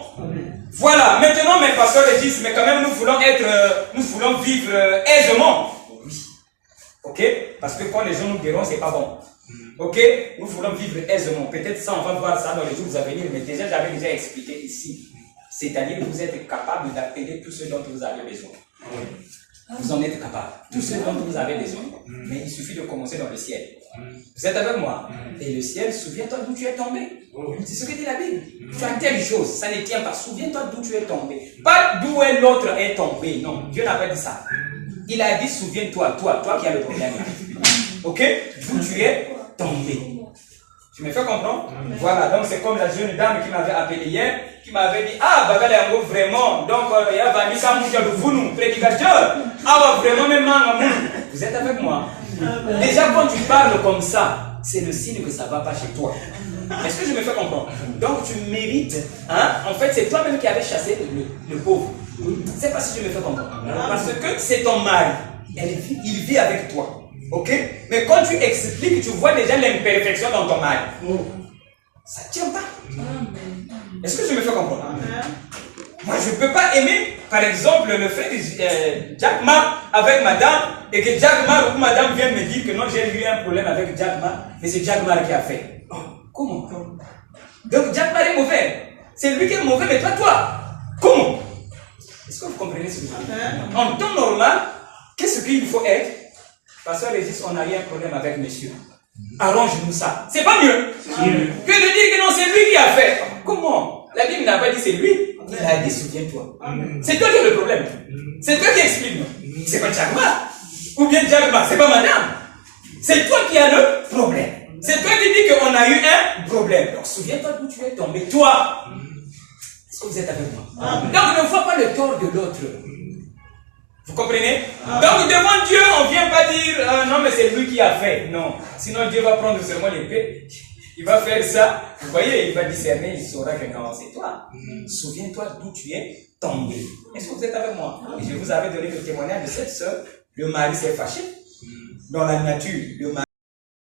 Voilà, maintenant mes pasteurs Régis, mais quand même nous voulons vivre aisément. Oui. Ok? Parce que quand les gens nous diront, c'est pas bon. Ok? Nous voulons vivre aisément. Peut-être ça, on va voir ça dans les jours à venir, mais déjà j'avais déjà expliqué ici. C'est-à-dire que vous êtes capable d'appeler tout ce dont vous avez besoin. Vous en êtes capable. Tout ce dont vous avez besoin. Mais il suffit de commencer dans le ciel. Vous êtes avec moi? Et le ciel, souviens-toi d'où tu es tombé. C'est ce que dit la Bible. Tu as telle chose, ça ne tient pas. Souviens-toi d'où tu es tombé. Pas d'où l'autre est tombé. Non, Dieu n'a pas dit ça. Il a dit souviens-toi, toi qui as le problème. Ok? D'où tu es tombé. Tu me fais comprendre? Voilà, donc c'est comme la jeune dame qui m'avait appelé hier, qui m'avait dit ah, Bagalango, vraiment. Donc, il y a Vanessa Moudjalouvounou, prédicateur. Ah, vraiment, même vous êtes avec moi? Déjà, quand tu parles comme ça, c'est le signe que ça ne va pas chez toi. Est-ce que je me fais comprendre? Donc, tu mérites, hein? En fait, c'est toi-même qui avais chassé le pauvre. C'est pas si je me fais comprendre. Parce que c'est ton mari. Il vit avec toi. Ok? Mais quand tu expliques, tu vois déjà l'imperfection dans ton mari. Ça ne tient pas. Est-ce que je me fais comprendre? Moi, je ne peux pas aimer, par exemple, le fait que Jack Ma avec madame, et que Jack Ma ou madame vienne me dire que non, j'ai eu un problème avec Jack Ma, mais c'est Jack Ma qui a fait. Oh, comment? Donc Jack Ma est mauvais. C'est lui qui est mauvais, mais toi, comment? Est-ce que vous comprenez ce que je veux dire? En temps normal, qu'est-ce qu'il faut être? Pasteur Régis, on a eu un problème avec monsieur. Arrange-nous ça. C'est pas mieux que de dire que non, c'est lui qui a fait. Comment? La Bible n'a pas dit c'est lui. Il a dit souviens-toi. C'est toi qui as le problème. C'est toi qui explique. C'est pas Jagma. Ou bien Jagma, c'est pas madame. C'est toi qui as le problème. C'est toi qui dis qu'on a eu un problème. Donc souviens-toi d'où tu es tombé. Toi. Est-ce que vous êtes avec moi? Donc ne vois pas le tort de l'autre. Vous comprenez? Donc devant Dieu, on ne vient pas dire non mais c'est lui qui a fait. Non. Sinon Dieu va prendre seulement l'épée. Il va faire ça. Vous voyez, il va discerner, il saura que non, c'est toi. Souviens-toi d'où tu es tombé. Est-ce que vous êtes avec moi? Et je vous avais donné le témoignage de cette sœur. Le mari s'est fâché. Dans la nature, le mari